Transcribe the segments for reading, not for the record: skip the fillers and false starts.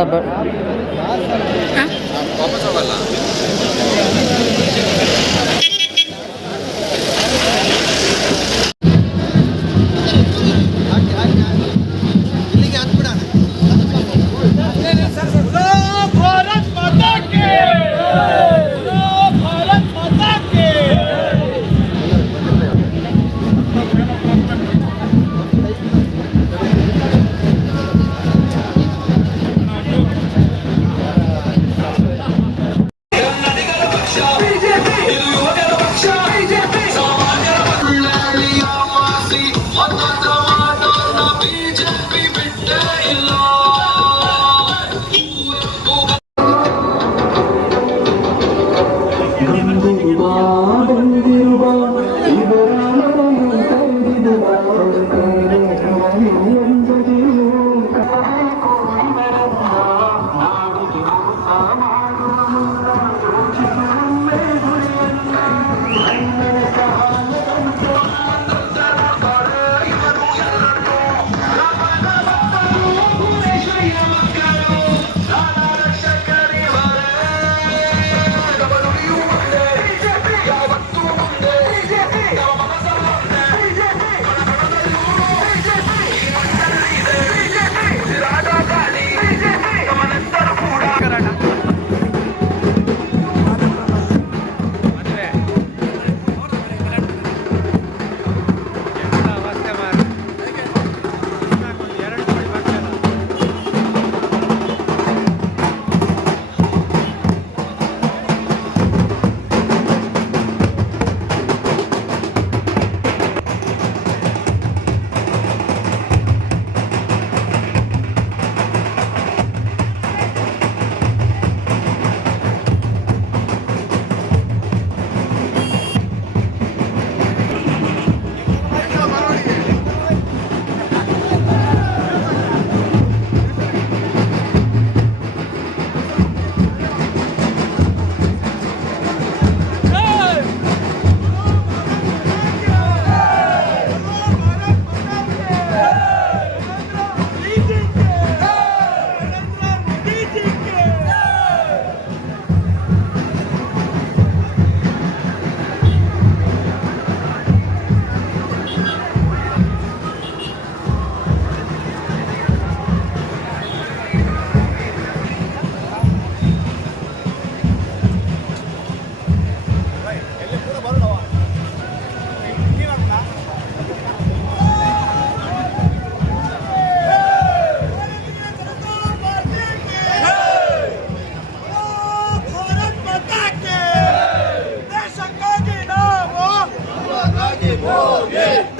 ಕಬಾಬ್. ವಾಪಸ್ ಹೋಗಲ್ಲ.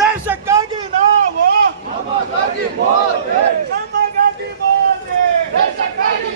ದೇಶಕ್ಕಾಗಿ ನಾವು ಸಮಗಾಗಿ ಮೋದಿ ದೇಶಕ್ಕಾಗಿ ಸಮಗಾಗಿ ಮೋದಿ ದೇಶಕ್ಕಾಗಿ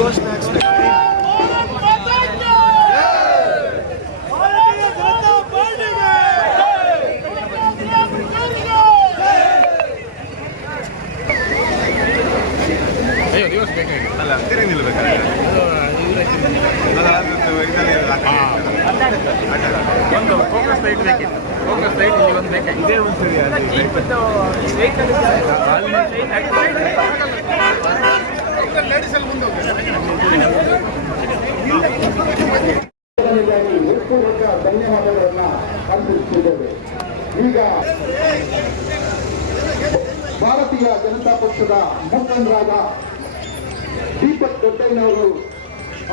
ಘೋಷಣೆ ಹಾಕ್ಸ್ಬೇಕು. ಅಲ್ಲ ಹತ್ತಿರ ನಿಲ್ಬೇಕಾದ್ರೆ ಒಂದು ಫೋಕಸ್ ಲೈಟ್ ಬೇಕಿತ್ತು. ಫೋಕಸ್ ಲೈಟ್ ಇಲ್ಲಿ ಒಂದು ಬೇಕಾಗಿ ಇದೇ ಒಂದು ಲೇಡೀಸಲ್ಲಿ ಮುಂದೆ ಹೃತ್ಪೂರ್ವಕ ಧನ್ಯವಾದಗಳನ್ನ ಅರ್ಪಿಸುತ್ತಿದ್ದೇವೆ. ಈಗ ಭಾರತೀಯ ಜನತಾ ಪಕ್ಷದ ಮುಖಂಡರಾದ ದೀಪಕ್ ದೊಡ್ಡಯ್ಯನವರು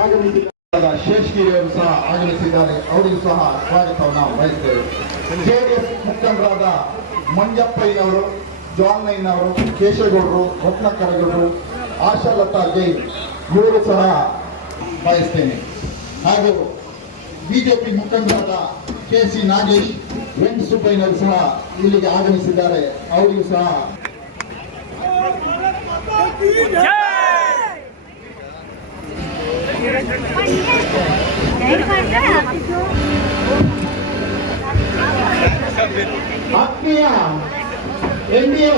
ಆಗಮಿಸಿದ್ದಾರೆ. ಶೇಷಗಿರಿಯವರು ಸಹ ಆಗಮಿಸಿದ್ದಾರೆ. ಅವರಿಗೂ ಸಹ ಸ್ವಾಗತವನ್ನು ಬಯಸುತ್ತೇವೆ. ಜೆಡಿಎಸ್ ಮುಖಂಡರಾದ ಮಂಜಪ್ಪಯ್ಯನವರು, ಜಾನ್ನಯ್ಯನವರು, ಕೇಶಗೌಡರು, ರತ್ನಾಕರಗೌಡರು, ಆಶಾಲತಾ ಜೈನ್ ಇವರು ಸಹ ಬಯಸ್ತೇನೆ. ಹಾಗೂ ಬಿಜೆಪಿ ಮುಖಂಡರಾದ KC ನಾಗೇಶ್, ವೆಂಕಟಸುಬ್ಬಯ್ಯನವರು ಸಹ ಇಲ್ಲಿಗೆ ಆಗಮಿಸಿದ್ದಾರೆ. ಅವರಿಗೂ ಸಹ ಆತ್ಮೀಯ NDA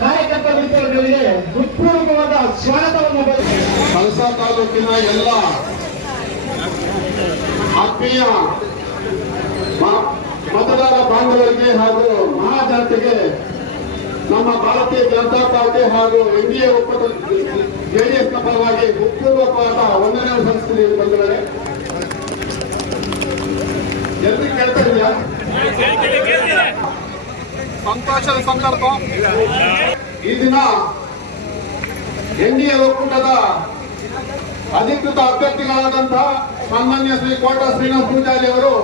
ಕಾರ್ಯಕರ್ತ ಮಿತ್ರರಿಗೆ ಹೃತ್ಪೂರ್ವಕವಾದ ಸ್ವಾಗತವನ್ನು ಬಯಸುತ್ತೇನೆ. ಕಳಸಾ ತಾಲೂಕಿನ ಎಲ್ಲ ಆತ್ಮೀಯ ಮತದಾರ ಬಾಂಧವರಿಗೆ ಹಾಗೂ ಮಹಾಜನತೆಗೆ ನಮ್ಮ ಭಾರತೀಯ ಜನತಾ ಪಾರ್ಟಿ ಹಾಗೂ NDA ಒಕ್ಕೂಟ JDS ನ ಪರವಾಗಿ ಹೃತ್ಪೂರ್ವಕವಾದ ವಂದನೆ ಸಲ್ಲಿಸುತ್ತೀನಿ. ಬಂದರೆ ಎಲ್ರಿಗೂ ಕೇಳ್ತಾ ಇದೆಯಾ? ಸಂತೋಷದ ಸಂದರ್ಭ. ಈ ದಿನ NDA ಒಕ್ಕೂಟದ ಅಧಿಕೃತ ಅಭ್ಯರ್ಥಿಗಳಾದಂತಹ ಸನ್ಮಾನ್ಯ ಶ್ರೀ ಕೋಟ ಶ್ರೀನಿವಾಸ ಪೂಜಾರಿ ಅವರು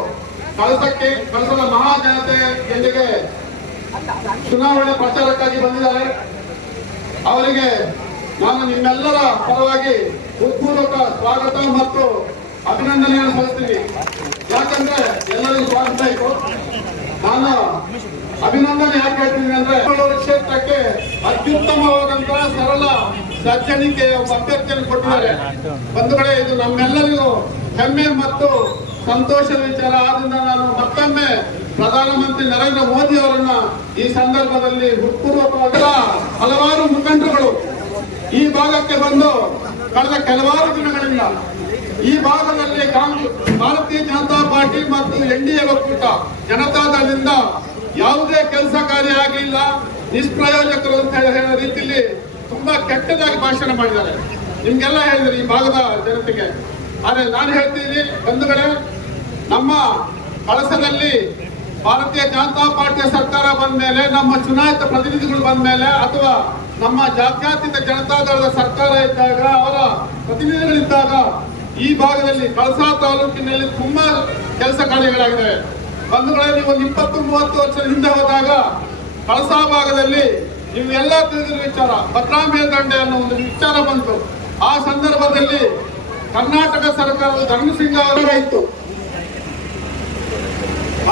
ಕಳಸದ ಮಹಾಜನತೆಯೊಂದಿಗೆ ಚುನಾವಣೆ ಪ್ರಚಾರಕ್ಕಾಗಿ ಬಂದಿದ್ದಾರೆ. ಅವರಿಗೆ ನಾನು ನಿಮ್ಮೆಲ್ಲರ ಪರವಾಗಿ ಹೃತ್ಪೂರ್ವಕ ಸ್ವಾಗತ ಮತ್ತು ಅಭಿನಂದನೆಯನ್ನು ಸಲ್ಲಿಸ್ತೀನಿ. ಯಾಕಂದ್ರೆ ಎಲ್ಲರಿಗೂ ಸ್ವಾಗತ ಇತ್ತು. ನಾನು ಅಭಿನಂದನೆ ಯಾಕೆ ಹೇಳ್ತೀನಿ ಅಂದ್ರೆ, ಕ್ಷೇತ್ರಕ್ಕೆ ಅತ್ಯುತ್ತಮವಾದಂತಹ ಸರಳ ಸಜ್ಜನಿಕೆ ಒಬ್ಬ ಅಭ್ಯರ್ಥಿಯನ್ನು ಕೊಟ್ಟಿದ್ದಾರೆ. ಬಂಧುಗಳೇ, ಇದು ನಮ್ಮೆಲ್ಲರಿಗೂ ಹೆಮ್ಮೆ ಮತ್ತು ಸಂತೋಷದ ವಿಚಾರ. ಆದ್ರಿಂದ ನಾನು ಮತ್ತೊಮ್ಮೆ ಪ್ರಧಾನಮಂತ್ರಿ ನರೇಂದ್ರ ಮೋದಿ ಅವರನ್ನ ಈ ಸಂದರ್ಭದಲ್ಲಿ ಹೃತ್ಪೂರ್ವಕವಾದ ಹಲವಾರು ಮುಖಂಡರುಗಳು ಈ ಭಾಗಕ್ಕೆ ಬಂದು ಕಳೆದ ಕೆಲವಾರು ದಿನಗಳಿಂದ ಈ ಭಾಗದಲ್ಲಿ ಭಾರತೀಯ ಜನತಾ ಪಾರ್ಟಿ ಮತ್ತು NDA ಒಕ್ಕೂಟ ಜನತಾದಳದಿಂದ ಯಾವುದೇ ಕೆಲಸ ಕಾರ್ಯ ಆಗಿಲ್ಲ, ನಿಷ್ಪ್ರಯೋಜಕರು ಅಂತ ಹೇಳೋ ರೀತಿಯಲ್ಲಿ ತುಂಬಾ ಕೆಟ್ಟದಾಗಿ ಭಾಷಣ ಮಾಡಿದ್ದಾರೆ. ನಿಮ್ಗೆಲ್ಲ ಹೇಳಿದ್ರು ಈ ಭಾಗದ ಜನತೆಗೆ. ಆದ್ರೆ ನಾನು ಹೇಳ್ತೀನಿ ಬಂಧುಗಳೇ, ನಮ್ಮ ಕಳಸದಲ್ಲಿ ಭಾರತೀಯ ಜನತಾ ಪಾರ್ಟಿಯ ಸರ್ಕಾರ ಬಂದ ಮೇಲೆ, ನಮ್ಮ ಚುನಾಯಿತ ಪ್ರತಿನಿಧಿಗಳು ಬಂದ ಮೇಲೆ, ಅಥವಾ ನಮ್ಮ ಜಾತ್ಯತೀತ ಜನತಾದಳದ ಸರ್ಕಾರ ಇದ್ದಾಗ, ಅವರ ಪ್ರತಿನಿಧಿಗಳಿದ್ದಾಗ ಈ ಭಾಗದಲ್ಲಿ ಕಳಸಾ ತಾಲೂಕಿನಲ್ಲಿ ತುಂಬಾ ಕೆಲಸ ಕಾರ್ಯಗಳಾಗಿವೆ. ಬಂಧುಗಳೇ, ನೀವು ಒಂದು 20-30 ವರ್ಷದ ಹಿಂದೆ ಹೋದಾಗ ಕಳಸಾ ಭಾಗದಲ್ಲಿ ನೀವೆಲ್ಲ ತಿಳಿದಿರೋ ವಿಚಾರ ಭದ್ರಾ ಮೇಲ್ದಂಡೆ ಅನ್ನೋ ಒಂದು ವಿಚಾರ ಬಂತು. ಆ ಸಂದರ್ಭದಲ್ಲಿ ಕರ್ನಾಟಕ ಸರ್ಕಾರದ ಧರ್ಮಸಿಂಗ ಅವರ ಇತ್ತು.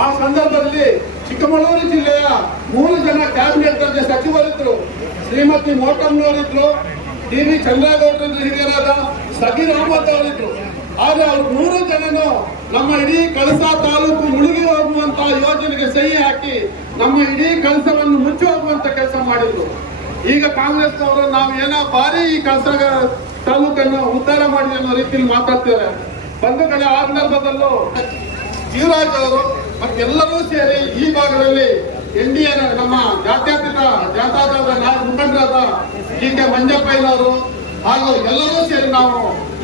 ಆ ಸಂದರ್ಭದಲ್ಲಿ ಚಿಕ್ಕಮಗಳೂರು ಜಿಲ್ಲೆಯ 3 ಜನ ಕ್ಯಾಬಿನೆಟ್ ದರ್ಜೆ ಸಚಿವರಿದ್ರು. ಶ್ರೀಮತಿ ಮೋಟಮ್ನವರಿದ್ರು, DV ಚಂದ್ರೇಗೌಡರಿದ್ರು, ಹಿರಿಯರಾದ ಸಗೀರ್ ಅಹಮದ್ ಅವರಿದ್ರು. ಆದ್ರೆ ಅವ್ರು 3 ಜನನು ನಮ್ಮ ಇಡೀ ಕಳಸಾ ತಾಲೂಕು ಮುಳುಗಿ ಹೋಗುವಂತ ಯೋಜನೆಗೆ ಸಹಿ ಹಾಕಿ ನಮ್ಮ ಇಡೀ ಕಳಸವನ್ನು ಮುಚ್ಚಿ ಹೋಗುವಂತ ಕೆಲಸ ಮಾಡಿದ್ರು. ಈಗ ಕಾಂಗ್ರೆಸ್ನವರು ನಾವು ಏನೋ ಬಾರಿ ಈ ಕಳಸಾ ತಾಲೂಕನ್ನು ಉದ್ಧಾರ ಮಾಡಿ ಅನ್ನೋ ರೀತಿಯಲ್ಲಿ ಮಾತಾಡ್ತಿದ್ದಾರೆ. ಬಂಧುಗಳೇ, ಆ ಸಂದರ್ಭದಲ್ಲೂ ಜೀವರಾಜ್ ಅವರು ಮತ್ತೆಲ್ಲರೂ ಸೇರಿ ಈ ಭಾಗದಲ್ಲಿ NDA ನಮ್ಮ ಜಾತ್ಯತೀತ ಜನತಾದಳದ ಮುಖಂಡರಾದ DK ಮಂಜಪ್ಪಯ್ಯನವರು ಹಾಗೂ ಎಲ್ಲರೂ ಸೇರಿ ನಾವು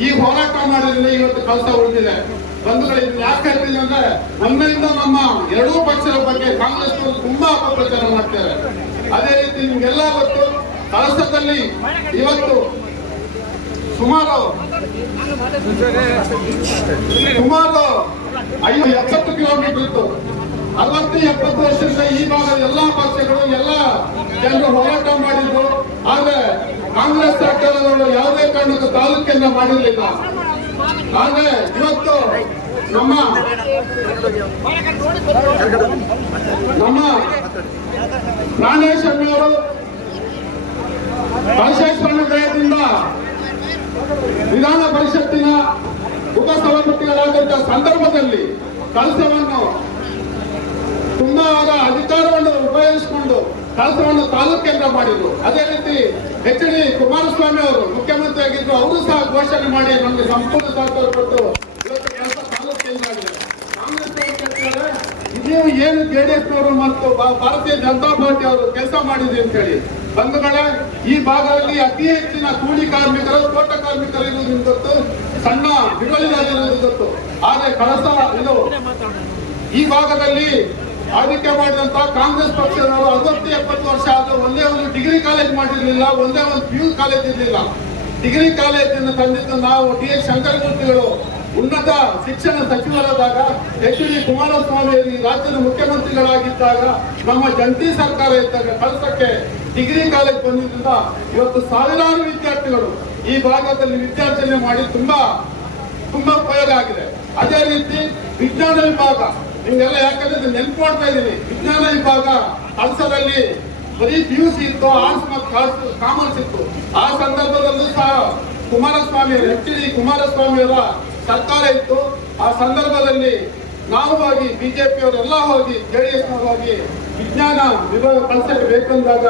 ಈ ಹೋರಾಟ ಮಾಡಿದ್ರೆ ಇವತ್ತು ಕಳಸ ಉಳಿದಿದೆ. ಬಂಧುಗಳು, ಇದನ್ನ ಯಾಕೆ ಹೇಳ್ತೀನಿ ಅಂದ್ರೆ, ನಮ್ಮಿಂದ ನಮ್ಮ ಎರಡೂ ಪಕ್ಷದ ಬಗ್ಗೆ ಕಾಂಗ್ರೆಸ್ ತುಂಬಾ ಅಪಪ್ರಚಾರ ಮಾಡ್ತಾರೆ. ಅದೇ ರೀತಿ ನಿಮ್ಗೆಲ್ಲ ಗೊತ್ತು, ಕಳಸದಲ್ಲಿ ಇವತ್ತು ಸುಮಾರು 70 ಕಿಲೋಮೀಟರ್ ಇತ್ತು. 60-70 ವರ್ಷದಿಂದ ಈ ಭಾಗದ ಎಲ್ಲಾ ಪಕ್ಷಗಳು ಎಲ್ಲ ಜನರು ಹೋರಾಟ ಮಾಡಿದ್ರು. ಆದ್ರೆ ಕಾಂಗ್ರೆಸ್ ಸರ್ಕಾರದವರು ಯಾವುದೇ ಕಾರಣಕ್ಕೂ ತಾಲೂಕಿನ ಮಾಡಿರಲಿಲ್ಲ. ಆದ್ರೆ ಇವತ್ತು ನಮ್ಮ ಪ್ರಾಣೇಶ್ ಅವರು ಬಸವೇಶ್ವರನ ದಯದಿಂದ ವಿಧಾನ ಪರಿಷತ್ತಿನ ಉಪಸಭಾಪತಿಗಳಾದಂತಹ ಸಂದರ್ಭದಲ್ಲಿ ಕಳಸವನ್ನು ತುಂಬಾ ಅಧಿಕಾರವನ್ನು ಉಪಯೋಗಿಸಿಕೊಂಡು ಕಳಸವನ್ನು ತಾಲೂಕು ಕೇಂದ್ರ ಮಾಡಿದ್ರು. ಅದೇ ರೀತಿ ಎಚ್.ಡಿ. ಕುಮಾರಸ್ವಾಮಿ ಅವರು ಮುಖ್ಯಮಂತ್ರಿ ಆಗಿದ್ರು, ಅವರು ಸಹ ಘೋಷಣೆ ಮಾಡಿ ನಮಗೆ ಸಂಪೂರ್ಣ ಸಹಕಾರ ಕೊಟ್ಟು ಇವತ್ತು ಕೆಲಸ ತಾಲೂಕು ಕೇಂದ್ರ ಆಗಿದೆ. ಕಾಂಗ್ರೆಸ್ ನೀವು ಏನು ಜೆಡಿಎಸ್ ನವರು ಮತ್ತು ಭಾರತೀಯ ಜನತಾ ಪಾರ್ಟಿ ಅವರು ಕೆಲಸ ಮಾಡಿದೆ ಅಂತ ಹೇಳಿ ಬಂಧುಗಳೇ, ಈ ಭಾಗದಲ್ಲಿ ಅತಿ ಹೆಚ್ಚಿನ ಕೂಲಿ ಕಾರ್ಮಿಕರು, ತೋಟ ಕಾರ್ಮಿಕರು ಇರುವುದು ಗೊತ್ತು, ಸಣ್ಣ ಹಿಡುವಳಿದಾರರು ಗೊತ್ತು. ಆದರೆ ಕಳಸ ಇದು ಈ ಭಾಗದಲ್ಲಿ ಆಳ್ವಿಕೆ ಮಾಡಿದಂತ ಕಾಂಗ್ರೆಸ್ ಪಕ್ಷದವರು 60-70 ವರ್ಷ ಆದರೂ ಒಂದೇ ಒಂದು ಡಿಗ್ರಿ ಕಾಲೇಜ್ ಮಾಡಿರಲಿಲ್ಲ, ಒಂದೇ ಒಂದು PU ಕಾಲೇಜ್ ಇರಲಿಲ್ಲ. ಡಿಗ್ರಿ ಕಾಲೇಜನ್ನು ತಂದಿದ್ದು ನಾವು ಟಿ.ಎಸ್. ಶಂಕರಮೂರ್ತಿಗಳು ಉನ್ನತ ಶಿಕ್ಷಣ ಸಚಿವರಾದಾಗ, ಎಚ್.ಡಿ. ಕುಮಾರಸ್ವಾಮಿ ರಾಜ್ಯದ ಮುಖ್ಯಮಂತ್ರಿಗಳಾಗಿದ್ದಾಗ, ನಮ್ಮ ಜಂಟಿ ಸರ್ಕಾರ ಇದ್ದಾಗ ಕಳಸಕ್ಕೆ ಡಿಗ್ರಿ ಕಾಲೇಜ್ ಬಂದಿದ್ದರಿಂದ ಇವತ್ತು ಸಾವಿರಾರು ವಿದ್ಯಾರ್ಥಿಗಳು ಈ ಭಾಗದಲ್ಲಿ ವಿದ್ಯಾರ್ಜನೆ ಮಾಡಿ ತುಂಬಾ ಉಪಯೋಗ ಆಗಿದೆ. ಅದೇ ರೀತಿ ವಿಜ್ಞಾನ ವಿಭಾಗ ನಿಮ್ಗೆಲ್ಲ ಯಾಕಂದ್ರೆ ನೆನ್ಪು ಮಾಡ್ತಾ ಇದ್ದೀನಿ, ವಿಜ್ಞಾನ ವಿಭಾಗ ಕಳಸದಲ್ಲಿ ಬರೀ PUC ಇತ್ತು, ಆರ್ಟ್ಸ್ ಮತ್ತು ಕಾಮರ್ಸ್ ಇತ್ತು. ಆ ಸಂದರ್ಭದಲ್ಲೂ ಸಹ ಕುಮಾರಸ್ವಾಮಿ ಎಚ್.ಡಿ. ಕುಮಾರಸ್ವಾಮಿಯವರ ಸರ್ಕಾರ ಇತ್ತು. ಆ ಸಂದರ್ಭದಲ್ಲಿ ನಾವು ಹೋಗಿ ಬಿಜೆಪಿಯವರೆಲ್ಲ ಹೋಗಿ ಜೆಡಿಎಸ್ ಹೋಗಿ ವಿಜ್ಞಾನ ವಿಭಾಗ ಕಳಸಕ್ಕೆ ಬೇಕಂದಾಗ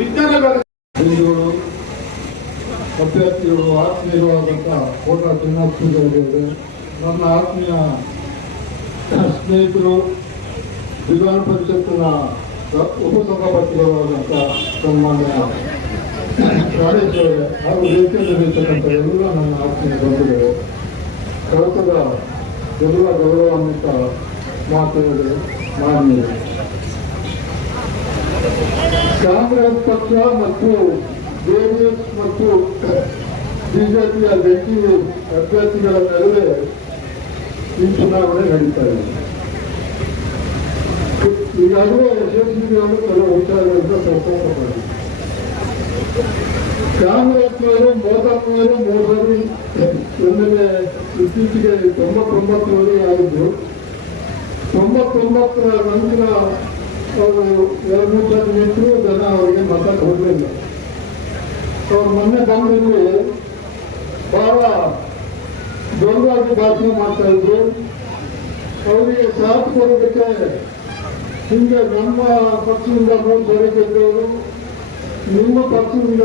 ವಿಜ್ಞಾನ ವಿಭಾಗ ಅಭ್ಯರ್ಥಿಗಳು ಆತ್ಮೀಯವಾದಂಥ ಕೋಟ ಶ್ರೀನಿವಾಸ ಪೂಜಾರಿ, ನನ್ನ ಆತ್ಮೀಯ ಸ್ನೇಹಿತರು, ವಿಧಾನ ಪರಿಷತ್ತಿನ ಉಪಸಭಾಪತಿಗಳಾದಂಥ ಸನ್ಮಾನ್ಯ ಗಣೇಶ್ ಅವರೇ ಹಾಗೂ ವೇದಿಕೆಯಲ್ಲಿರ್ತಕ್ಕಂಥ ಎಲ್ಲ ನನ್ನ ಆತ್ಮೀಯ ಬಂಧುಗಳು, ಕಳಸದ ಎಲ್ಲ ಗೌರವಾನ್ವಿತ ಮಾತುಗಳು, ಮಾನ್ಯರು, ಕಾಂಗ್ರೆಸ್ ಪಕ್ಷ ಮತ್ತು ಜೆಡಿಎಸ್ ಮತ್ತು ಬಿಜೆಪಿಯ ಜಂಟಿ ಅಭ್ಯರ್ಥಿಗಳ ನಡುವೆ ಈ ಚುನಾವಣೆ ನಡೀತಾ ಇದೆ. ಈಗಾಗಲೇ ಯಶಸ್ವಿಗಳು ಕೆಲವು ವಿಚಾರಗಳಿಂದ ಪ್ರಸ್ತಾಪ ಮಾಡಿ, ಕಾಂಗ್ರೆಸ್ನವರು ಮೂರು ಬಾರಿ ಒಂದನೇ ಇತ್ತೀಚೆಗೆ 99 ಆಗಿದ್ದು, 99ರ ನಂತರ ಅವರು 2-3 ಸಲ ನಿಂತರೂ ಜನ ಅವರಿಗೆ ಮತ ಕೊಡಲಿಲ್ಲ. ಅವ್ರು ಮೊನ್ನೆ ಬಂದಲ್ಲಿ ಬಹಳ ದೊಡ್ಡದಾಗಿ ಭಾಷಣ ಮಾಡ್ತಾ ಇದ್ರು. ಅವರಿಗೆ ಸಾಥ್ ಕೊಡೋದಕ್ಕೆ ಹಿಂಗೆ ನಮ್ಮ ಪಕ್ಷದಿಂದ 3 ಸರಿ ಗೆದ್ದವರು, ನಿಮ್ಮ ಪಕ್ಷದಿಂದ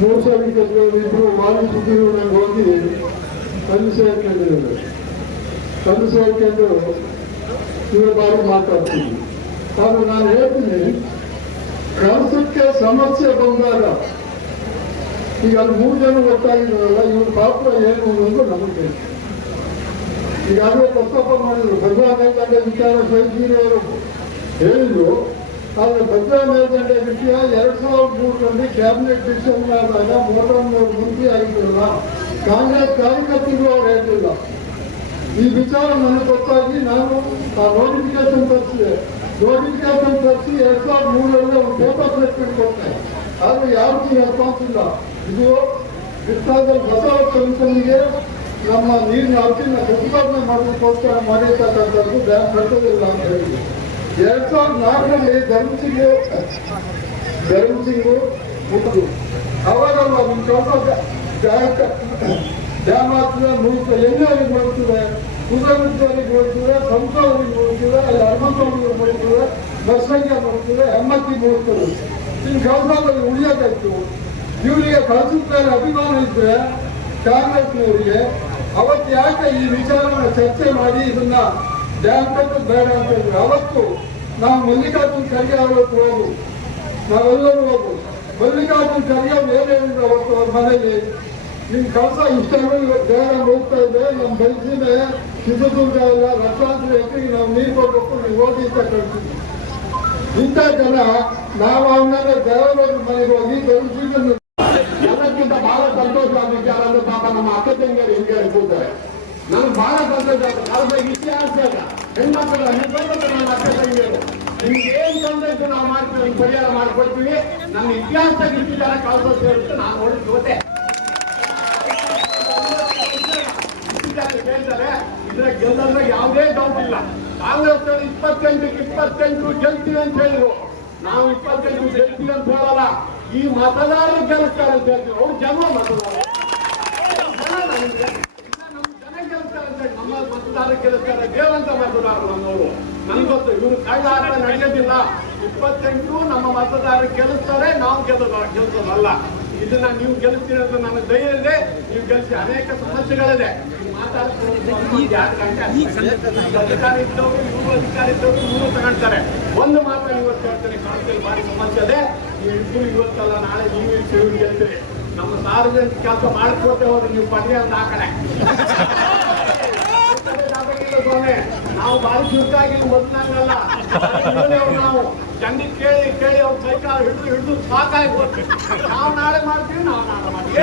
3 ಸರಿ ಗೆದ್ದವರು ಇಬ್ಬರು ಮಾಜಿ ಸುದ್ದಿಗಳು ಹೋಗಿ ಅಲ್ಲಿ ಸೇರ್ಕೊಂಡಿದ್ದಾರೆ. ಅಲ್ಲಿ ಸೇರ್ಕೊಂಡು ಇವರ ಬಾರಿ ಮಾತಾಡ್ತೀವಿ. ಆದ್ರೆ ನಾನು ಹೇಳ್ತೀನಿ, ಕಳಸಕ್ಕೆ ಸಮಸ್ಯೆ ಬಂದಾಗ ಈಗ ಅಲ್ಲಿ 3 ಜನ ಒಟ್ಟಾಗಿದ್ದಾರಲ್ಲ, ಇವ್ರ ಪಾತ್ರ ಏನು ಅನ್ನೋದು ನಮಗೆ ಈಗಾಗಲೇ ಪ್ರಸ್ತಾಪ ಮಾಡಿದ್ರು. ಭದ್ರಾ ಮೇಲ್ದಂಡೆ ವಿಚಾರ ಸೈಜೀರಿ ಅವರು ಹೇಳಿದ್ರು. ಆದರೆ ಭದ್ರಾ ಮೇಲ್ದಂಡೆ ವಿಷಯ 2003ರಲ್ಲಿ ಕ್ಯಾಬಿನೆಟ್ ಡಿಸಿಷನ್ ಆದಾಗ ಮೋಟರ್ನವರು ಮಂತ್ರಿ ಆಗಿದ್ರಲ್ಲ, ಕಾಂಗ್ರೆಸ್ ಕಾರ್ಯಕರ್ತರು ಅವ್ರು ಹೇಳಿಲ್ಲ. ಈ ವಿಚಾರ ನನಗೆ ಗೊತ್ತಾಗಿ ನಾನು ನೋಟಿಫಿಕೇಶನ್ ತರಿಸಿದೆ. ನೋಟಿಫಿಕೇಶನ್ ತರಿಸಿ 2003ರಲ್ಲಿ ಒಂದು ಪೇಪರ್ ಪ್ಲೇಸ್ಮೆಂಟ್ ಕೊಡ್ತೇನೆ. ಆದ್ರೆ ಯಾರಿಗೂ ರೆಸ್ಪಾನ್ಸ್ ಇಲ್ಲ. ಇದು ಕೃಷ್ಣಾದಲ್ಲಿ ಬಸವ ಕಮಿಷನ್ಗೆ ನಮ್ಮ ನೀರಿನ ಹಕ್ಕಿನ ಪ್ರತಿಪಾದನೆ ಮಾಡೋದಕ್ಕೋಸ್ಕರ ಮಾಡಿರ್ತಕ್ಕಂಥದ್ದು ಡ್ಯಾಮ್ ಕಟ್ಟೋದಿಲ್ಲ ಅಂತ ಹೇಳಿ 2004ರಲ್ಲಿ ಧರ್ಮಸಿಂಗು ಮುಟ್ಟು ಅವಾಗ ನಿಮ್ಮ ಕಳಸ ಡ್ಯಾಮ್ ಆಗ್ತದೆ, ಮುಗಿಸ್ತದೆ, ಎಣ್ಣೆಯವರಿಗೆ ಮುಗಿಸ್ತದೆ, ಕುದುರೆಮುಖರಿಗೆ ಮುಗಿಸ್ತದೆ, ಸಂಸದರಿಗೆ ಮುಗಿಸ್ತದೆ, ಅಲ್ಲಿ ಹನುಮಂತವರಿಗೆ ಮುಗಿಸ್ತದೆ, ಬಸವಯ್ಯ ಮುಗಿಸ್ತದೆ, ಹೆಮ್ಮತ್ತಿ ಮುಗಿಸ್ತದೆ. ಇನ್ನು ಕಳಸದಲ್ಲಿ ಉಳಿಯೋದಾಯ್ತು. ಇವರಿಗೆ ಕಳಸದ ಮೇಲೆ ಅಭಿಮಾನ ಇದ್ರೆ ಕಾಂಗ್ರೆಸ್ನವರಿಗೆ ಅವತ್ತು ಯಾಕೆ ಈ ವಿಚಾರವನ್ನು ಚರ್ಚೆ ಮಾಡಿ ಇದನ್ನ ಡ್ಯಾಮ್ ಕಟ್ಟೋದು ಬೇಡ ಅಂತ ಹೇಳಿದ್ರು. ಅವತ್ತು ನಾವು ಮಲ್ಲಿಕಾರ್ಜುನ್ ಖರ್ಗೆ ಅವತ್ತು ಹೋಗು, ನಾವೆಲ್ಲರೂ ಹೋಗು. ಮಲ್ಲಿಕಾರ್ಜುನ್ ಖರ್ಗೆ ಏನು ಹೇಳಿದ್ರು ಅವತ್ತು ಅವ್ರ ಮನೆಯಲ್ಲಿ, ನಿಮ್ ಕಳಸ ಇಷ್ಟಗಳು ಬೇಗ ಹೋಗ್ತಾ ಇದೆ, ನಮ್ಮ ಬೆಳೆಸಿದೆ ಚಿತ್ರದುರ್ಗ ಎಲ್ಲ ಲಕ್ಷಾಂತರ ಎಕರೆಗೆ ನಾವು ನೀರು ಕೊಡಬೇಕು, ನೀವು ಹೋಗಿ ಅಂತ ಕಳ್ಸಿದ್ವಿ. ಇಂಥ ಜನ ನಾವು ಅವನ್ನೆಲ್ಲ ದೇವರ ಮನೆಗೆ ಹೋಗಿ ಬೆಳೆಸಿದ್ದನ್ನು ಎಲ್ಲಕ್ಕಿಂತ ಬಹಳ ಸಂತೋಷ ವಿಚಾರ ಅಂದ್ರೆ ಪಾಪ ನಮ್ಮ ಅಕ್ಕ ತಂಗಿಯರು ಹಿಂಗೆ ಕೂತಾರೆ. ನನಗೆ ಬಹಳ ಸಂತೋಷ. ಕಳೆದ ಇತಿಹಾಸ ಹೆಣ್ಮಕ್ಳು ನನ್ನ ಅಕ್ಕ ತಂಗಿಯರು ನಿಮ್ಗೆ ಏನ್ ತೊಂದರೆ ಇತ್ತು ನಾವು ಮಾಡ್ತೀವಿ, ಪರಿಹಾರ ಮಾಡ್ಕೊಡ್ತೀವಿ. ನನ್ನ ಇತಿಹಾಸದಾಗ ಇಷ್ಟು ಜನ ಕಳ್ಸೋ ಸೇರುತ್ತೆ, ನಾನು ನೋಡಿ ಜೊತೆ ಹೇಳ್ತಾರೆ. ಇದ್ರ ಗೆಲ್ಲಂದ್ರೆ ಯಾವುದೇ ಡೌಟ್ ಇಲ್ಲ. ಕಾಂಗ್ರೆಸ್ 28 ಗೆಲ್ತೀವಿ ಅಂತ ಹೇಳಿದ್ರು. ನಾವು 28 ಗೆಲ್ತೀವಿ ಅಂತ ಹೇಳಲ್ಲ, ಈ ಮತದಾರರು ಗೆಲ್ಲಿಸ್ತಾರೆ ಅಂತ ಹೇಳ್ತೀವಿ. ಅವ್ರು ಜನ್ಮ ಮತದಾರರು. 28 ನಮ್ಮ ಮತದಾರರು ಗೆಲ್ಲಿಸ್ತಾರೆ, ನಾವು ಗೆಲ್ಲೋದಲ್ಲ. ಇದನ್ನ ನೀವು ಗೆಲ್ಲಿಸ್ತೀರಿ ಅಂತ ನನಗೆ ಧೈರ್ಯ ಇದೆ. ನೀವು ಗೆಲ್ಲಿಸಿ. ಅನೇಕ ಸಮಸ್ಯೆಗಳಿದೆ. ಅಧಿಕಾರ ಇದ್ದವರು ಇವರು ತಗೊಳ್ತಾರೆ. ಒಂದು ಮಾತ್ರ ಇವತ್ತು ಹೇಳ್ತಾರೆ, ಕಾಂಗ್ರೆಸ್ ಭಾರಿ ಸಮಸ್ಯೆ ಇದೆ. ನೀವು ಇಬ್ಬರು ಇವತ್ತಲ್ಲ ನಾಳೆ ನೀವು ಗೆಲ್ತೀರಿ. ನಮ್ಮ ಸಾರ್ವಜನಿಕ ಕೆಲಸ ಮಾಡಿಕೊಟ್ಟೆ ಹೋದ್ರೆ ನೀವು ಪಡ್ಗೆ ಅಂತ ಆ ಕಡೆ ನಾವು ಬಾರಿ ಚುರುಕಾಗಿ ಮೊದಲಾಗಲ್ಲ. ನಾವು ಜನರಿಗೆ ಕೇಳಿ ಕೇಳಿ ಅವ್ರ ಕೈಕಾಲ ಹಿಡಿದು ಸಾಕಾಗ್ಬೋದು. ನಾವು ನಾಳೆ ಮಾಡ್ತೀವಿ, ನಾವು ನಾಳೆ ಮಾಡ್ತೀವಿ.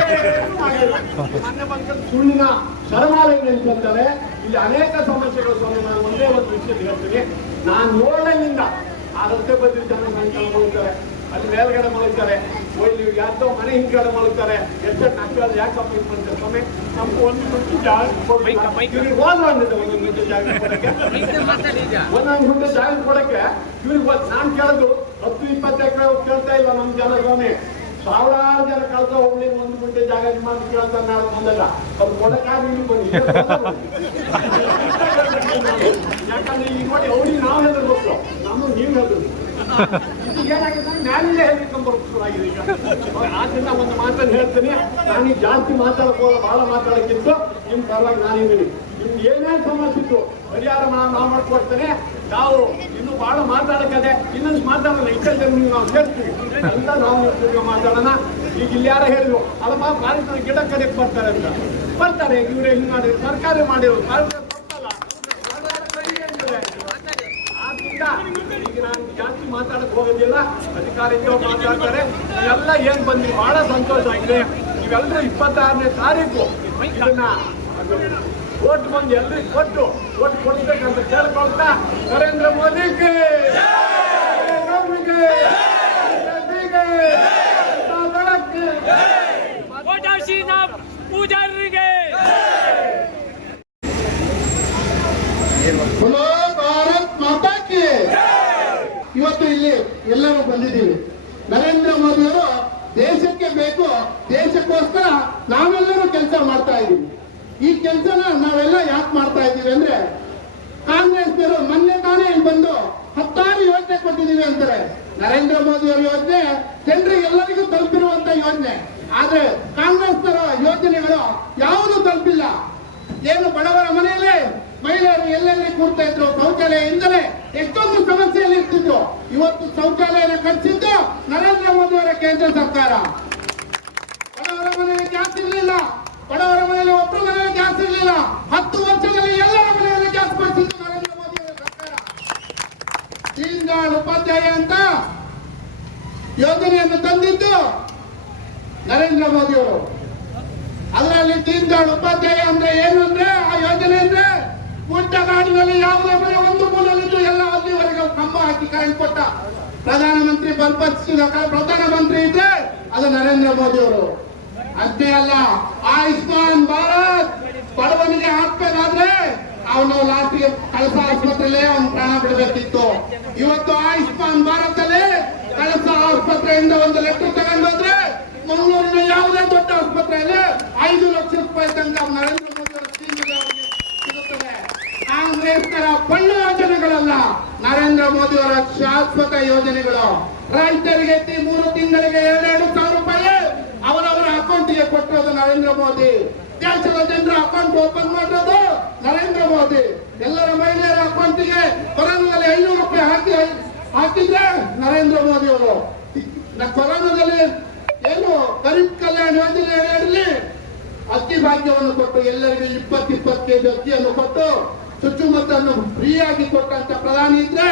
ಮೊನ್ನೆ ಬಂದ ಸುಳ್ಳಿನ ಶರಮಾಲೆಗೆ ಅಂತಾರೆ. ಇಲ್ಲಿ ಅನೇಕ ಸಮಸ್ಯೆಗಳು ಸ್ವಾಮಿ. ನಾನು ಒಂದೇ ಒಂದು ವಿಷಯ ಹೇಳ್ತೀನಿ. ನಾನು 7ರಿಂದ ಆ ರಸ್ತೆ ಬದಿ ಜನ ಮಲ್ತಾರೆ, ಅಲ್ಲಿ ಮೇಲ್ಗಡೆ ಮಲಗ್ತಾರೆ, ಇಲ್ಲಿ ಯಾರ್ದೋ ಮನೆ ಹಿಂದ್ಗಡೆ ಮಲಗ್ತಾರೆ. ಎಷ್ಟು ನಾಲ್ಕು ಯಾಕಪ್ಪ ಇದು ಮಾಡ್ತಾರೆ ಸ್ವಾಮಿ? ನಮ್ಗೆ ಒಂದು ಗುಂಟೆ ಜಾಗ ಇವ್ರಿಗೆ ಹೋದ್ರಂದಿದೆ. ಒಂದೊಂದು ಗುಂಟೆ ಜಾಗ ಕೊಡಕ್ಕೆ ಇವ್ರಿಗೆ ನಾನು ಕೇಳಿದ್ರು 10-20 ಎಕರೆ ಕೇಳ್ತಾ ಇಲ್ಲ ನಮ್ಮ ಜನ ಸ್ವಾಮಿ. ಸಾವಿರಾರು ಜನ ಕಳ್ಕ ಹೋಗ್ಲಿ ಒಂದು ಗುಂಟೆ ಜಾಗ ಮಾಡಿ ಕೇಳ್ತಾರೆ. ನಾಳೆ ಬಂದಾಗ ಅದು ಕೊಡಕ್ಕಾಗಿ ಬನ್ನಿ. ಯಾಕಂದ್ರೆ ಈಗ ನೋಡಿ ಅವ್ರಿಗೆ ನಾವು ಹೆದರ್ಬೇಕು, ನಮಗೆ ನೀವು ಹೆದರ್ಬೇಕು. ಏನಾಗಿದೆ ಮ್ಯಾಲಿಂದ ಹೇಳ್ಕೊಂಡ್ಬರ್ಬೇಕಾಗಿದೆ. ಈಗ ಆದ್ರಿಂದ ಒಂದು ಮಾತನ್ನು ಹೇಳ್ತೀನಿ. ನಾನೀಗ ಜಾಸ್ತಿ ಮಾತಾಡೋಲ್ಲ, ಬಹಳ ಮಾತಾಡೋಕ್ಕಿಂತ ನಿಮ್ ಪರವಾಗಿ ನಾನಿದ್ದೀನಿ. ನಿಮ್ಗೆ ಏನೇನು ಸಮಸ್ಯೆ ಇತ್ತು ಪರಿಹಾರ ನಾವು ಮಾಡ್ಕೊಡ್ತೇನೆ. ನಾವು ಇನ್ನು ಬಹಳ ಮಾತಾಡಕ್ಕದೆ, ಇನ್ನೊಂದು ಮಾತಾಡೋಣ. ಇಷ್ಟೇ ನಾವು ಸೇರ್ತೀವಿ ಅಂತ ನಾವು ಮಾತಾಡೋಣ. ಈಗ ಇಲ್ಲಿ ಯಾರು ಹೇಳಿದ್ರು ಅಲ್ಲಮ್ಮ ಭಾರತ ಗಿಡ ಕಡೆಗೆ ಬರ್ತಾರೆ ಅಂತ ಬರ್ತಾರೆ. ಇವರೇ ಹಿಂಗೆ ಮಾಡಿದ್ರು, ಸರ್ಕಾರ ಮಾಡಿದ್ರು, ಈಗ ನಾನು ಜಾಸ್ತಿ ಮಾತಾಡಕ್ ಹೋಗೋದಿಲ್ಲ. ಅಧಿಕಾರಿಗಳು ಮಾತಾಡ್ತಾರೆ. ಇವೆಲ್ಲ ಏನ್ ಬಂದ್ವಿ ಬಹಳ ಸಂತೋಷ ಆಗಿದೆ. ನೀವೆಲ್ಲರೂ 26ನೇ ತಾರೀಕು ಇದನ್ನ ಓಟ್ ಬಂದು ಎಲ್ರಿಗೂ ಕೊಟ್ಟು ಓಟ್ ಕೊಡ್ಬೇಕಂತ ಕೇಳ್ಕೊಳ್ತಾ ನರೇಂದ್ರ ಮೋದಿಗೆ ಪೂಜಾರಿಗೆ ಭಾರತ್ ಮಾತಾ ಕಿ. ಇವತ್ತು ಇಲ್ಲಿ ಎಲ್ಲರೂ ಬಂದಿದ್ದೀವಿ. ನರೇಂದ್ರ ಮೋದಿ ಅವರು ದೇಶಕ್ಕೆ ಬೇಕು, ದೇಶಕ್ಕೋಸ್ಕರ ನಾವೆಲ್ಲರೂ ಕೆಲಸ ಮಾಡ್ತಾ ಇದ್ದೀವಿ. ಈ ಕೆಲಸನ ನಾವೆಲ್ಲ ಯಾಕೆ ಮಾಡ್ತಾ ಇದ್ದೀವಿ ಅಂದ್ರೆ, ಕಾಂಗ್ರೆಸ್ನವರು ಮೊನ್ನೆ ತಾನೇ ಇಲ್ಲಿ ಬಂದು 10 ಯೋಜನೆ ಕೊಟ್ಟಿದ್ದೀವಿ ಅಂತಾರೆ. ನರೇಂದ್ರ ಮೋದಿ ಅವರ ಯೋಜನೆ ಜನರಿಗೆ ಎಲ್ಲರಿಗೂ ತಲುಪಿರುವಂತ ಯೋಜನೆ. ಆದ್ರೆ ಕಾಂಗ್ರೆಸ್ನವರ ಯೋಜನೆಗಳು ಯಾವುದು ತಲುಪಿಲ್ಲ. ಏನು ಬಡವರ ಮನೆಯಲ್ಲೇ ಮಹಿಳೆಯರು ಎಲ್ಲೆಲ್ಲಿ ಕೂರ್ತಾ ಇದ್ರು, ಶೌಚಾಲಯ ಇಲ್ಲದೆ ಎಷ್ಟೊಂದು ಸಮಸ್ಯೆಯಲ್ಲಿ ಇರ್ತಿದ್ರು. ಇವತ್ತು ಶೌಚಾಲಯನ ಕಟ್ಟಿಸಿದ್ದು ನರೇಂದ್ರ ಮೋದಿ ಅವರ ಕೇಂದ್ರ ಸರ್ಕಾರ. ಬಡವರ ಮನೆಯಲ್ಲಿ ಗ್ಯಾಸ್ ಇರಲಿಲ್ಲ, ಬಡವರ ಮನೆಯಲ್ಲಿ ಒಬ್ಬರ ಮನೆಯಲ್ಲಿ ಗ್ಯಾಸ್ ಇರಲಿಲ್ಲ. 10 ವರ್ಷದಲ್ಲಿ ಎಲ್ಲರ ಮನೆಯಲ್ಲಿ ಗ್ಯಾಸ್ ಕೊಡಿಸಿದ್ದು ನರೇಂದ್ರ ಮೋದಿ ಅವರ ಸರ್ಕಾರ. ದೀನ್ ದಯಾಳ್ ಉಪಾಧ್ಯಾಯ ಅಂತ ಯೋಜನೆಯನ್ನು ತಂದಿದ್ದು ನರೇಂದ್ರ ಮೋದಿ ಅವರು. ಅದರಲ್ಲಿ ದೀನ್ ದಯಾಳ್ ಉಪಾಧ್ಯಾಯ ಅಂದ್ರೆ ಏನು ಅಂದ್ರೆ, ಆ ಯೋಜನೆ ಅಂದ್ರೆ ಗುಡ್ಡಗಾಡಿನಲ್ಲಿ ಯಾವುದೇ ಮನೆ ಒಂದು ಮೂಲಲ್ಲಿದ್ದು ಎಲ್ಲ ಅಲ್ಲಿವರೆಗೆ ಕಂಬ ಹಾಕಿ ಕರೆಂಟ್ ಕೊಟ್ಟ ಪ್ರಧಾನಮಂತ್ರಿ ಬಲಪಡಿಸಿದ ಪ್ರಧಾನಮಂತ್ರಿ ಇದ್ರೆ ಅದು ನರೇಂದ್ರ ಮೋದಿ ಅವರು. ಅಷ್ಟೇ ಅಲ್ಲ, ಆಯುಷ್ಮಾನ್ ಭಾರತ್ ಬಡವನಿಗೆ ಹಾಕ್ಬೇಕಾದ್ರೆ ಅವನು ಲಾಸ್ಟ್ಗೆ ಕಳಸ ಆಸ್ಪತ್ರೆಯಲ್ಲೇ ಅವನು ಪ್ರಾಣ ಬಿಡಬೇಕಿತ್ತು. ಇವತ್ತು ಆಯುಷ್ಮಾನ್ ಭಾರತ್ ಅಲ್ಲಿ ಕಳಸ ಆಸ್ಪತ್ರೆಯಿಂದ ಒಂದು ಲೆಟರ್ ತಗೊಂಡೋದ್ರೆ ಮಂಗಳೂರಿನ ಯಾವುದೇ ದೊಡ್ಡ ಆಸ್ಪತ್ರೆಯಲ್ಲಿ 5 ಲಕ್ಷ ರೂಪಾಯಿ ತನಕ ನರೇಂದ್ರ ಮೋದಿ ಅವರ ಸ್ಕೀಮ್ಗೆ ಅವರಿಗೆ ಸಿಗುತ್ತದೆ. ಕಾಂಗ್ರೆಸ್ತರ ಪಳ್ಳು ಯೋಜನೆಗಳಲ್ಲ, ನರೇಂದ್ರ ಮೋದಿ ಅವರ ಶಾಶ್ವತ ಯೋಜನೆಗಳು. ರೈತರಿಗೆ 3 ತಿಂಗಳಿಗೆ 2,000 ರೂಪಾಯಿ ಅವರವರ ಅಕೌಂಟ್ಗೆ ಕೊಟ್ಟಿರೋದು ನರೇಂದ್ರ ಮೋದಿ. ದೇಶದ ಜನರ ಅಕೌಂಟ್ ಓಪನ್ ಮಾಡಿರೋದು ನರೇಂದ್ರ ಮೋದಿ. ಎಲ್ಲರ ಮಹಿಳೆಯರ ಅಕೌಂಟ್ಗೆ ಕೊರೋನಾದಲ್ಲಿ 500 ರೂಪಾಯಿ ಹಾಕಿದ್ರೆ ನರೇಂದ್ರ ಮೋದಿ ಅವರು. ಕೊರೋನಾದಲ್ಲಿ ಏನು ಗರೀಬ್ ಕಲ್ಯಾಣ ಯೋಜನೆ ಅಡಿಯಲ್ಲಿ ಅಕ್ಕಿ ಭಾಗ್ಯವನ್ನು ಕೊಟ್ಟು ಎಲ್ಲರಿಗೂ 20-20 ಕೆಜಿ ಅಕ್ಕಿಯನ್ನು ಕೊಟ್ಟು ಚುಚ್ಚುಮದ್ದನ್ನು ಫ್ರೀಯಾಗಿ ಕೊಟ್ಟಂತ ಪ್ರಧಾನಿ ಇದ್ರೆ